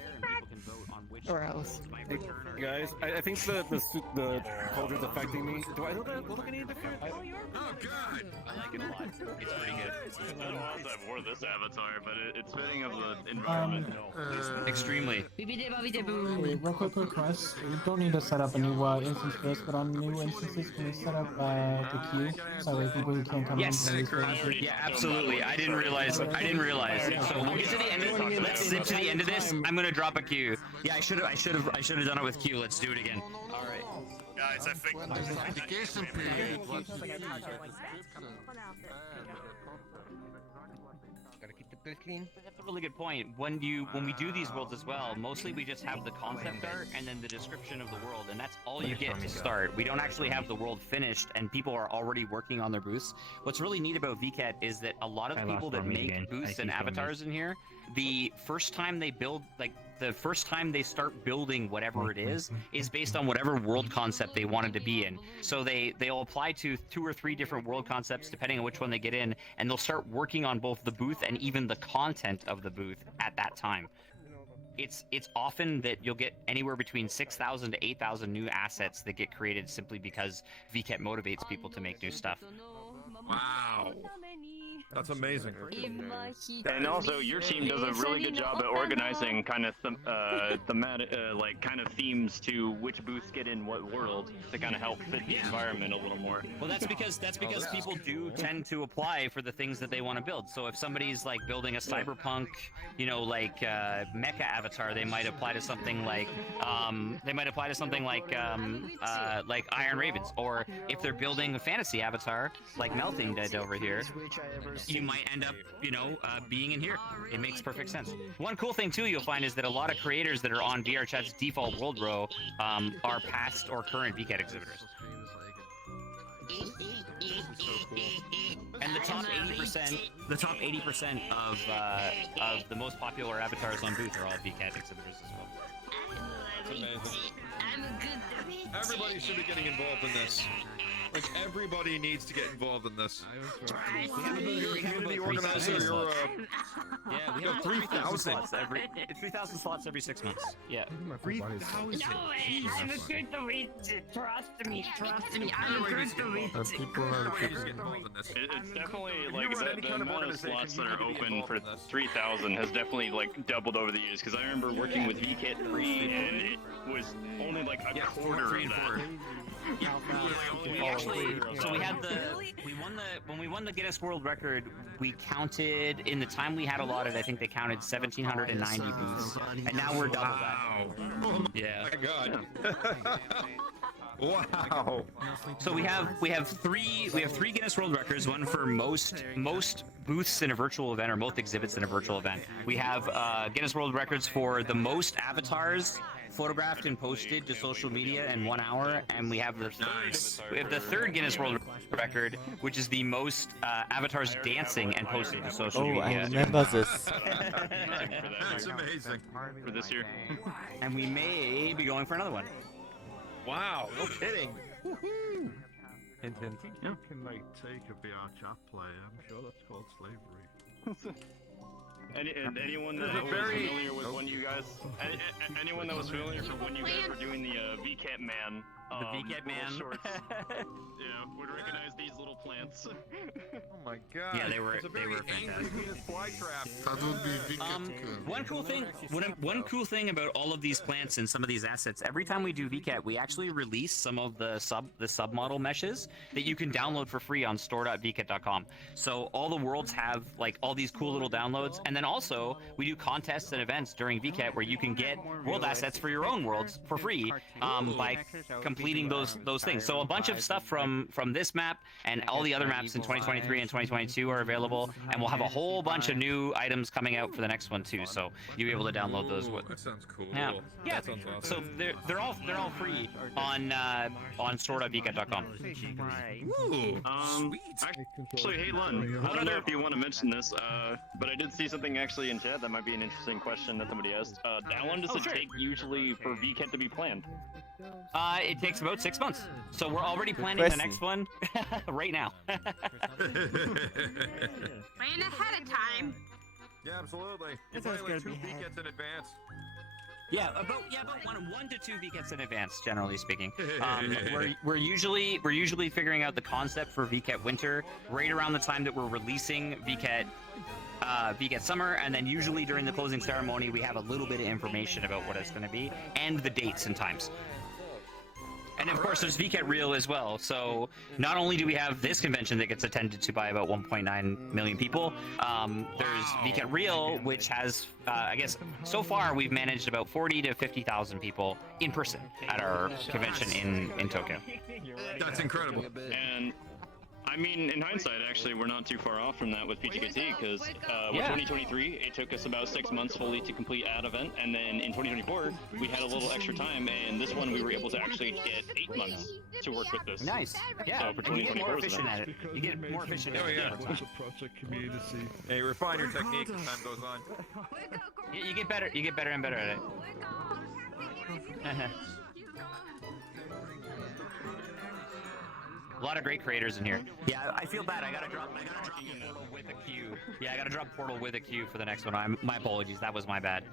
Or else. Hey, guys, I think the culture's affecting me. Do I look any different? Oh god! I like it a lot. It's pretty good. It's been a while since I've worn this avatar, but it's fitting of the environment. Extremely. Wait, real quick request. We don't need to set up a new instance for this, but on new instances, can we set up the queue so that people who can't come Yes. in can Yeah, absolutely. I didn't realize. So we'll get to the end of this. Let's zip to the end of this. I'm gonna drop a queue. Yeah, I should have done it with Q. Let's do it again. All right. Guys, I think Education period. That's a really good point. When we do these worlds as well, mostly we just have the concept art and then the description of the world, and that's all you get to start. We don't actually have the world finished, and people are already working on their booths. What's really neat about VCAT is that a lot of people that make booths and avatars in here, the first time they build, the first time they start building whatever it is based on whatever world concept they wanted to be in. So they'll apply to 2 or 3 different world concepts depending on which one they get in, and they'll start working on both the booth and even the content of the booth at that time. It's often that you'll get anywhere between 6,000 to 8,000 new assets that get created simply because VCAT motivates people to make new stuff. Wow. That's amazing. And also, your team does a really good job at organizing kind of thematic, like kind of themes to which booths get in what world to kind of help fit the environment a little more. Well, that's because people do tend to apply for the things that they want to build. So if somebody's like building a cyberpunk, you know, like mecha avatar, they might apply to something like Iron Ravens. Or if they're building a fantasy avatar like Melting did over here, you might end up, you know, being in here. It makes perfect sense. One cool thing too you'll find is that a lot of creators that are on VRChat's default world row are past or current VCAT exhibitors. And the top 80% of the most popular avatars on booth are all VCAT exhibitors as well. That's amazing. Everybody should be getting involved in this. Like, everybody needs to get involved in this. You're a community organizer, you're yeah, we have 3,000 slots every 3,000 slots every 6 months. Yeah. 3,000. I'm a good to read. Trust me. I'm a good to read. It's definitely like the amount of slots that are open for 3,000 has definitely like doubled over the years. Because I remember working with VCAT 3 and it was only like a quarter of that. When we won the Guinness World Record, we counted in the time we had allotted. I think they counted 1,790 booths, and now we're double that. Yeah. My God. Wow. So we have three Guinness World Records. One for most booths in a virtual event or most exhibits in a virtual event. We have Guinness World Records for the most avatars photographed and posted to social media in 1 hour, and we have the third Guinness World Record, which is the most avatars dancing and posted to social media. Oh, I remember this. That's amazing. For this year. And we may be going for another one. Wow, no kidding. Hint, hint. You can like take a VR chat player. I'm sure that's called slavery. Anyone that was familiar with when you guys, anyone that was familiar with when you guys were doing the VCAT Man, the VCAT Man shorts, yeah, would recognize these little plants. Oh my God! Yeah, they were fantastic. Fly trap. That would be VCAT. One cool thing about all of these plants and some of these assets, every time we do VCAT, we actually release some of the submodel meshes that you can download for free on store.vcat.com. So all the worlds have like all these cool little downloads, and then also we do contests and events during VCAT where you can get world assets for your own worlds for free by completing those things. So a bunch of stuff from this map and all the other maps in 2023 and 2022 are available, and we'll have a whole bunch of new items coming out for the next one too. So you'll be able to download those. That sounds cool. Yeah. That sounds awesome. So they're all free on store.vcat.com. Ooh, actually, hey Lun, I don't know if you want to mention this, but I did see something actually in chat that might be an interesting question that somebody asked. How long does it take usually for VCAT to be planned? It takes about 6 months. So we're already planning the next one right now. Plan ahead of time. Yeah, absolutely. It's only like 2 VCATs in advance. Yeah, about 1 to 2 VCATs in advance, generally speaking. We're usually figuring out the concept for VCAT Winter right around the time that we're releasing VCAT Summer, and then usually during the closing ceremony we have a little bit of information about what it's going to be and the dates and times. And of course there's VCAT Real as well, so not only do we have this convention that gets attended to by about 1.9 million people, there's VCAT Real, which has, I guess, so far we've managed about 40 to 50,000 people in person at our convention in Tokyo. That's incredible. And I mean, in hindsight, actually, we're not too far off from that with PGKT, because with 2023, it took us about 6 months fully to complete that event, and then in 2024, we had a little extra time, and this one we were able to actually get 8 months to work with this. Nice. Yeah. So for And you get more 2024, efficient at it. You get more efficient at it. It's a project community. Hey, refine your technique as time goes on. You get better. You get better and better at it. A lot of great creators in here. Yeah, I feel bad. I gotta drop Portal with a Q. Yeah, I gotta drop Portal with a Q for the next one. My apologies. That was my bad.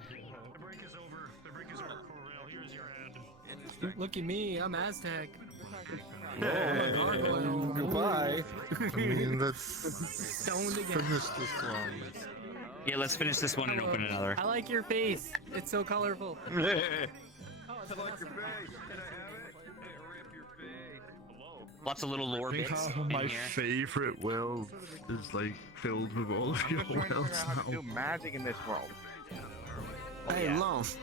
Look at me, I'm Aztec. Goodbye. I mean, let's finish this one. Yeah, let's finish this one and open another. I like your face. It's so colorful. I like your face. Can I have it? Hurry up your face. Lots of little lore I think bits half of in my here. favorite world is like filled with all of your worlds now. Do magic in this world. Hey, Love.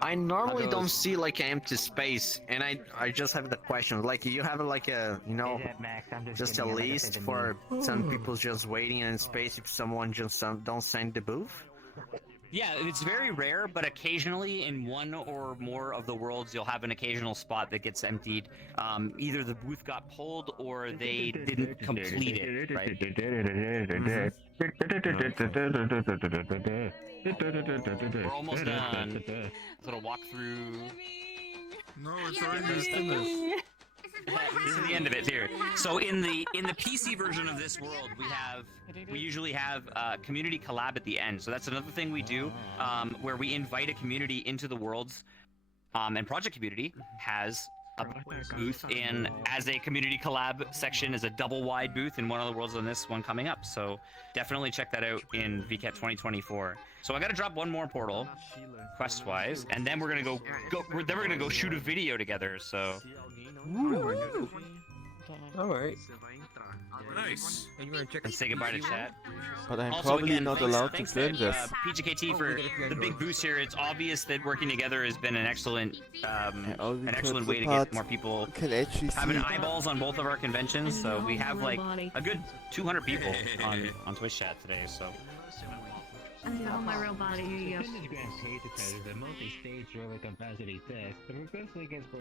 I normally don't see like an empty space, and I just have the question. Like, you have like a, you know, just a list for some people just waiting in space if someone just don't send the booth. Yeah, it's very rare, but occasionally in one or more of the worlds, you'll have an occasional spot that gets emptied. Either the booth got pulled or they didn't complete it, right? We're almost done. Little walkthrough. No, it's already finished. This is the end of it here. So in the PC version of this world, we usually have community collab at the end. So that's another thing we do, where we invite a community into the worlds, and Project Community has a booth in as a community collab section is a double wide booth in one of the worlds on this one coming up. So definitely check that out in VCAT 2024. So I gotta drop one more portal, quest wise, and then we're gonna go shoot a video together. So. Alright. Nice. And say goodbye to chat. But I'm Also, probably again, not thanks- allowed to thanks film this. PGKT for the big boost here. It's obvious that working together has been an excellent way to get more people having eyeballs on both of our conventions. So we have like a good 200 people on Twitch chat today. So. I know my real body. Here you go. The multi-stage roller capacity test. The request against for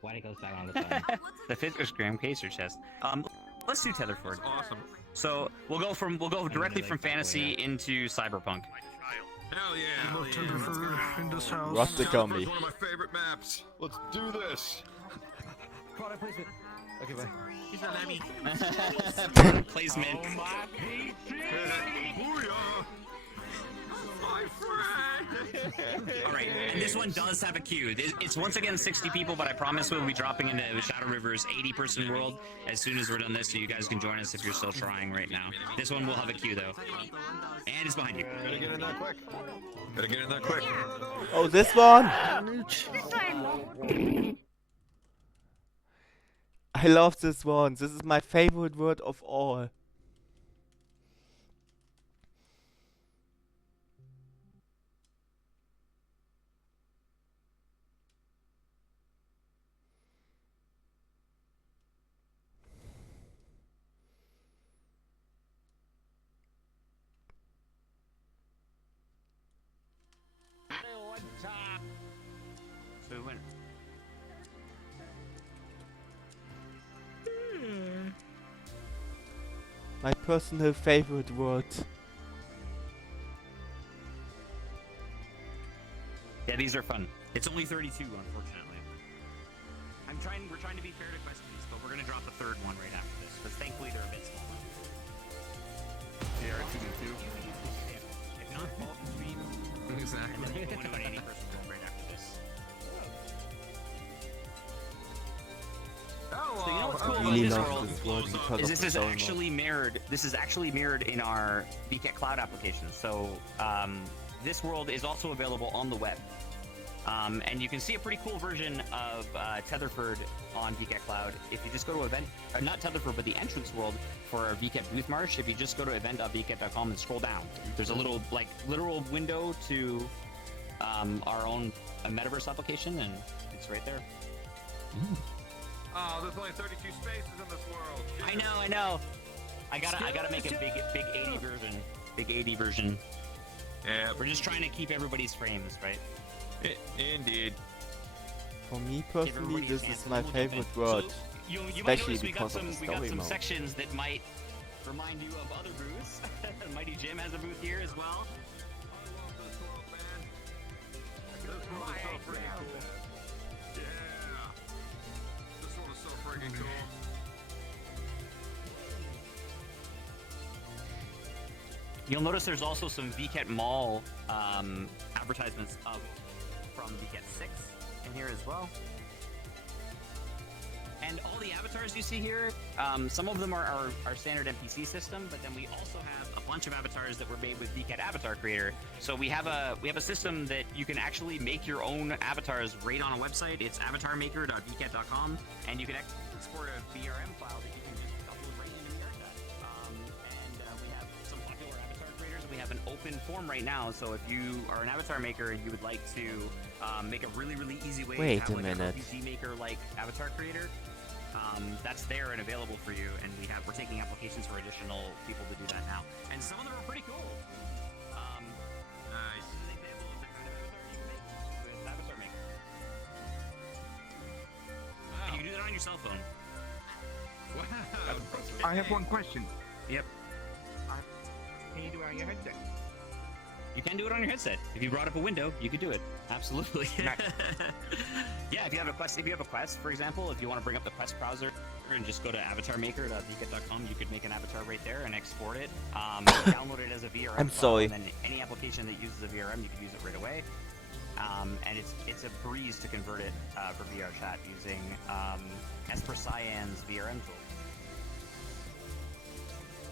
why it goes down all the time. The 5th is Graham Caser chest. Let's do Tetherford. Awesome. So we'll go directly from fantasy into cyberpunk. Hell yeah. In this house. What the gummy? One of my favorite maps. Let's do this. Product placement. Okay, bye. He's not Lemmy. Product placement. Alright, and this one does have a queue. It's once again 60 people, but I promise we'll be dropping into Shadow River's 80-person world as soon as we're done this, so you guys can join us if you're still trying right now. This one will have a queue, though. And it's behind you. Gotta get in there quick. Gotta get in there quick. Oh, this one? I love this one. This is my favorite word of all. So we went. My personal favorite word. Yeah, these are fun. It's only 32, unfortunately. We're trying to be fair to questions, but we're gonna drop a third one right after this, because thankfully they're a bit smaller. Yeah, R2D2. If not, bulk stream. Exactly. And then we'll go into an 80-person world right after this. So you know what's cool about really this love world this word because is of this is the download. actually mirrored. This is actually mirrored in our VCAT Cloud application. So this world is also available on the web. And you can see a pretty cool version of Tetherford on VCAT Cloud. If you just go to event, not Tetherford, but the entrance world for our VCAT Booth Marsh, if you just go to event.vcat.com and scroll down, there's a little, like, literal window to our own metaverse application, and it's right there. Oh, there's only 32 spaces in this world. I know. I gotta make a big 80 version. Big 80 version. Yeah. We're just trying to keep everybody's frames, right? Indeed. For me personally, this is my favorite word. You might Especially notice we got because of the some story mode. sections that might remind you of other booths. Mighty Jim has a booth here as well. This world is so freaking cool. Yeah. This world is so freaking cool. You'll notice there's also some VCAT Mall advertisements from VCAT 6 in here as well. And all the avatars you see here, some of them are our standard NPC system, but then we also have a bunch of avatars that were made with VCAT Avatar Creator. So we have a system that you can actually make your own avatars right on a website. It's avatarmaker.vcat.com, and you can export a VRM file that you can just upload right into VRChat. We have some popular avatar creators. We have an open form right now, so if you are an avatar maker and you would like to make a really easy way to have like a RPG maker like avatar creator, that's there and available for you, and we're taking applications for additional people to do that now, and some of them are pretty cool. Nice. This is an example of the kind of avatar you can make with Avatar Maker. Wow. And you can do that on your cell phone. Wow. I have one question. Yep. Can you do it on your headset? You can do it on your headset. If you brought up a window, you could do it. Absolutely. Yeah, if you have a quest, for example, if you want to bring up the quest browser and just go to avatarmaker.vcat.com, you could make an avatar right there and export it. Download it as a VRM. I'm sorry. And then any application that uses a VRM, you can use it right away. And it's a breeze to convert it for VRChat using Esper Cyan's VRM tool.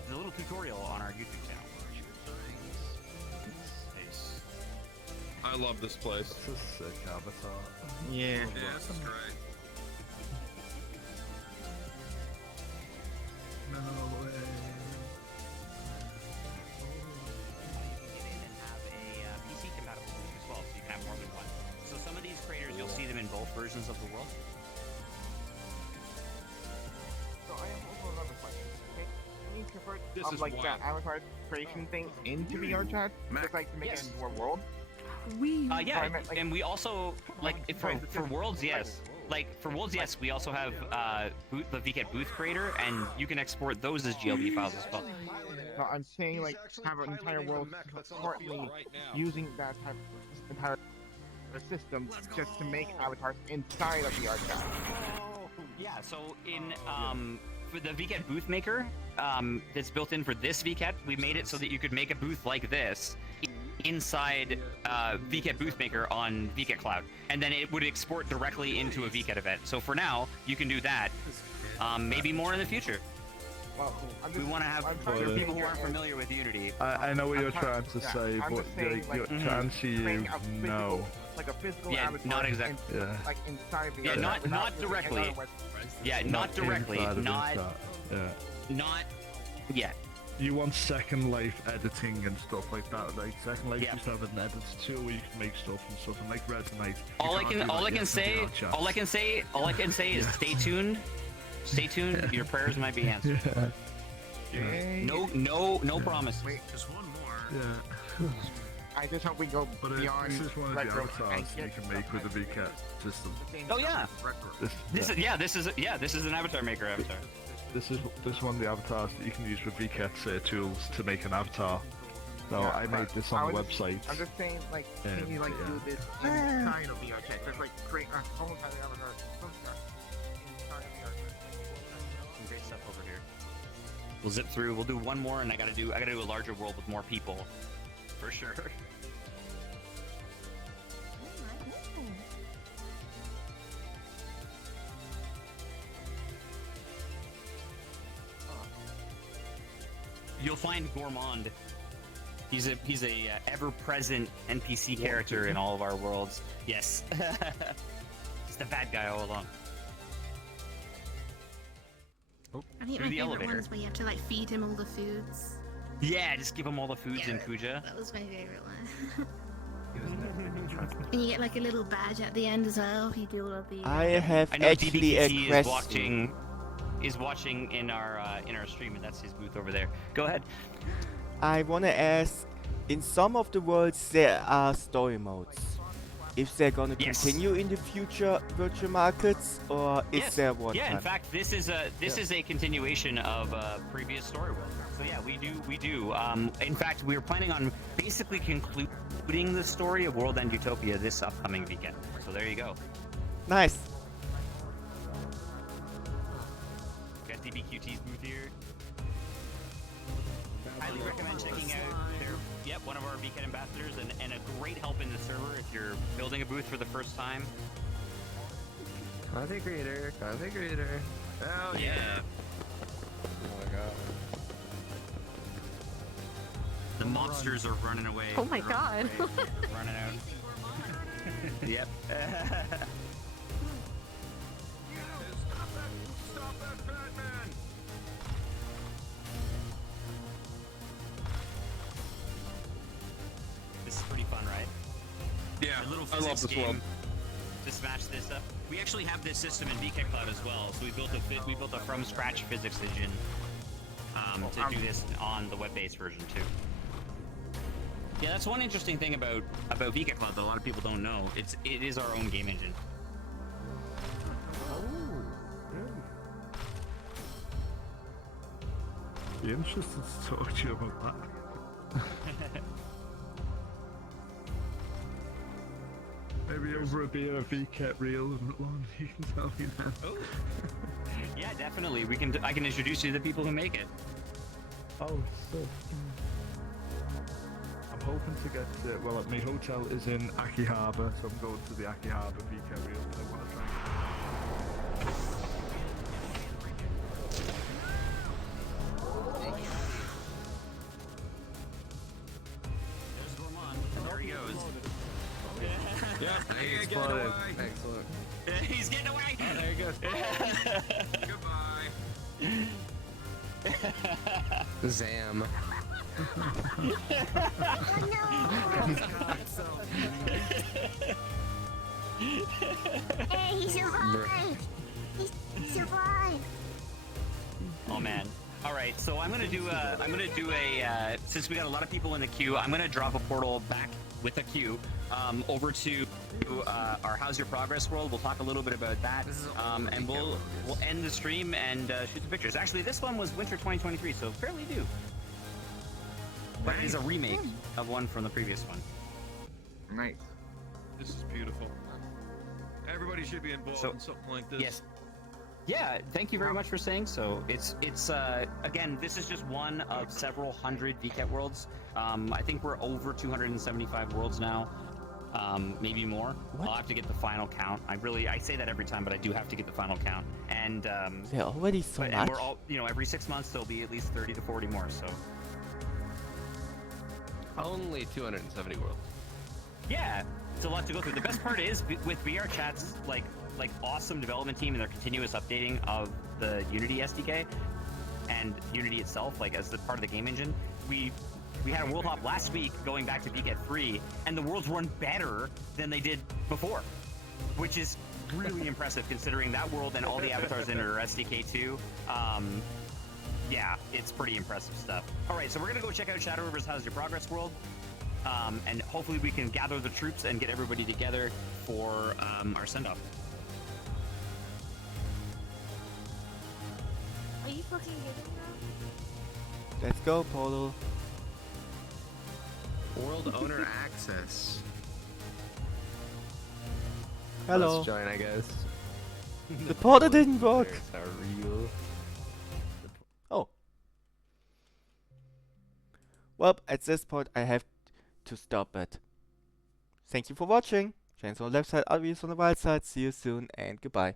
There's a little tutorial on our YouTube channel. I love this place. It's a sick avatar. Yeah, this is great. No way. PC compatible booth as well, so you can have more than one. So some of these creators, you'll see them in both versions of the world. So I have also another question. Okay, can you convert This is like wild. that avatar creation thing into VRChat, just like to make it into a world? Yeah, and we also for Worlds, yes. Like for Worlds, yes, we also have the VCAT Booth Creator, and you can export those as GLB files as well. No, I'm saying like have an entire world currently using that type of entire system just to make avatars inside of VRChat. Yeah, so in for the VCAT Booth Maker that's built in for this VCAT, we made it so that you could make a booth like this inside VCAT Booth Maker on VCAT Cloud, and then it would export directly into a VCAT event. So for now, you can do that. Maybe more in the future. We want to have for people who aren't familiar with Unity. I know what you're trying to say, but you're trying to you know. Like a physical Yeah, avatar not exactly. Yeah. Like inside the Yeah, not directly. Yeah, not directly. inside of Not that. Yeah. not yet. You want Second Life editing and stuff like that. Like Second Life Yeah. used to have an edit tool where you can make stuff and stuff, and like Resonate. All I can say is stay tuned. Stay tuned. Your prayers might be answered. No promises. Just one more. Yeah. I just hope we go beyond this is one of the retro avatars and you get can make with the VCAT system. Oh yeah. This is an avatar maker avatar. This is one of the avatars that you can use with VCAT tools to make an avatar. So Yeah, I made this on the was just- website. I'm just saying, like, can you like do this inside of VRChat? Just like create a whole entire avatar inside of VRChat. Some great stuff over here. We'll zip through. We'll do one more, and I gotta do a larger world with more people, for sure. You'll find Gourmand. He's a ever-present NPC character in all of our worlds. Yes. He's the bad guy all along. I think Through my the favorite elevator. ones where you have to like feed him all the foods. Yeah, just give him all the foods in Kuja. That was my favorite one. And you get like a little badge at the end as well if you do all of the. I have I know actually a DBKT question. is watching in our stream, and that's his booth over there. Go ahead. I wanna ask, in some of the worlds there are story modes. If they're gonna Yes. continue in the future virtual markets, or is Yes. there one Yeah, time? in fact, this is a continuation of a previous story world. So yeah, we do. In fact, we were planning on basically concluding the story of World End Utopia this upcoming weekend. So there you go. Nice. Got DBQT's booth here. Highly recommend checking out one of our VCAT ambassadors, and a great help in the server if you're building a booth for the first time. Content creator, content creator. Hell yeah. Oh my god. The mobsters are running away. Oh my god. Running out. Yep. This is pretty fun, right? Yeah, A little I love physics this game world. to smash this up. We actually have this system in VK Cloud as well, so we built a from scratch physics engine to do this on the web-based version too. Yeah, that's one interesting thing about VK Cloud that a lot of people don't know. It is our own game engine. Be interested to talk to you about that. Maybe over a beer, if he kept real and long, you can tell me that. Oh. Yeah, definitely. I can introduce you to the people who make it. Oh, sick. I'm hoping to get to, well, my hotel is in Aki Harbour, so I'm going to the Aki Harbour VK Real, and I want to try. There's Vermont. There he goes. Yeah, he exploded. Excellent. He's getting away. Oh, there he goes. Goodbye. Zam. Hey, he survived! He survived! Oh man. All right, so I'm gonna do a since we got a lot of people in the queue, I'm gonna drop a portal back with a queue over to our How's Your Progress world. We'll talk a little bit about that, and we'll end the stream and shoot some pictures. Actually, this one was winter 2023, so fairly new, but it is a remake of one from the previous one. Nice. This is beautiful. Everybody should be involved in something like this. Yes. Yeah, thank you very much for saying so. It's again, this is just one of several hundred VCAT worlds. I think we're over 275 worlds now, maybe more. I'll have to get the final count. I say that every time, but I do have to get the final count. And there are already so much. And we're all, every 6 months there'll be at least 30 to 40 more. So only 270 worlds. Yeah, it's a lot to go through. The best part is with VR Chat's like awesome development team and their continuous updating of the Unity SDK and Unity itself, like as the part of the game engine. We had a world hop last week going back to VCAT 3, and the worlds run better than they did before, which is really impressive considering that world and all the avatars in it are SDK 2. Yeah, it's pretty impressive stuff. All right, so we're gonna go check out Shadow River's How's Your Progress world. And hopefully we can gather the troops and get everybody together for our send-off. Are you fucking kidding now? Let's go, Polo. World owner access. Hello. Let's join, I guess. The portal didn't work. There's our real. Oh. Well, at this point I have to stop it. Thank you for watching. Chains on the left side, obvious on the right side. See you soon and goodbye.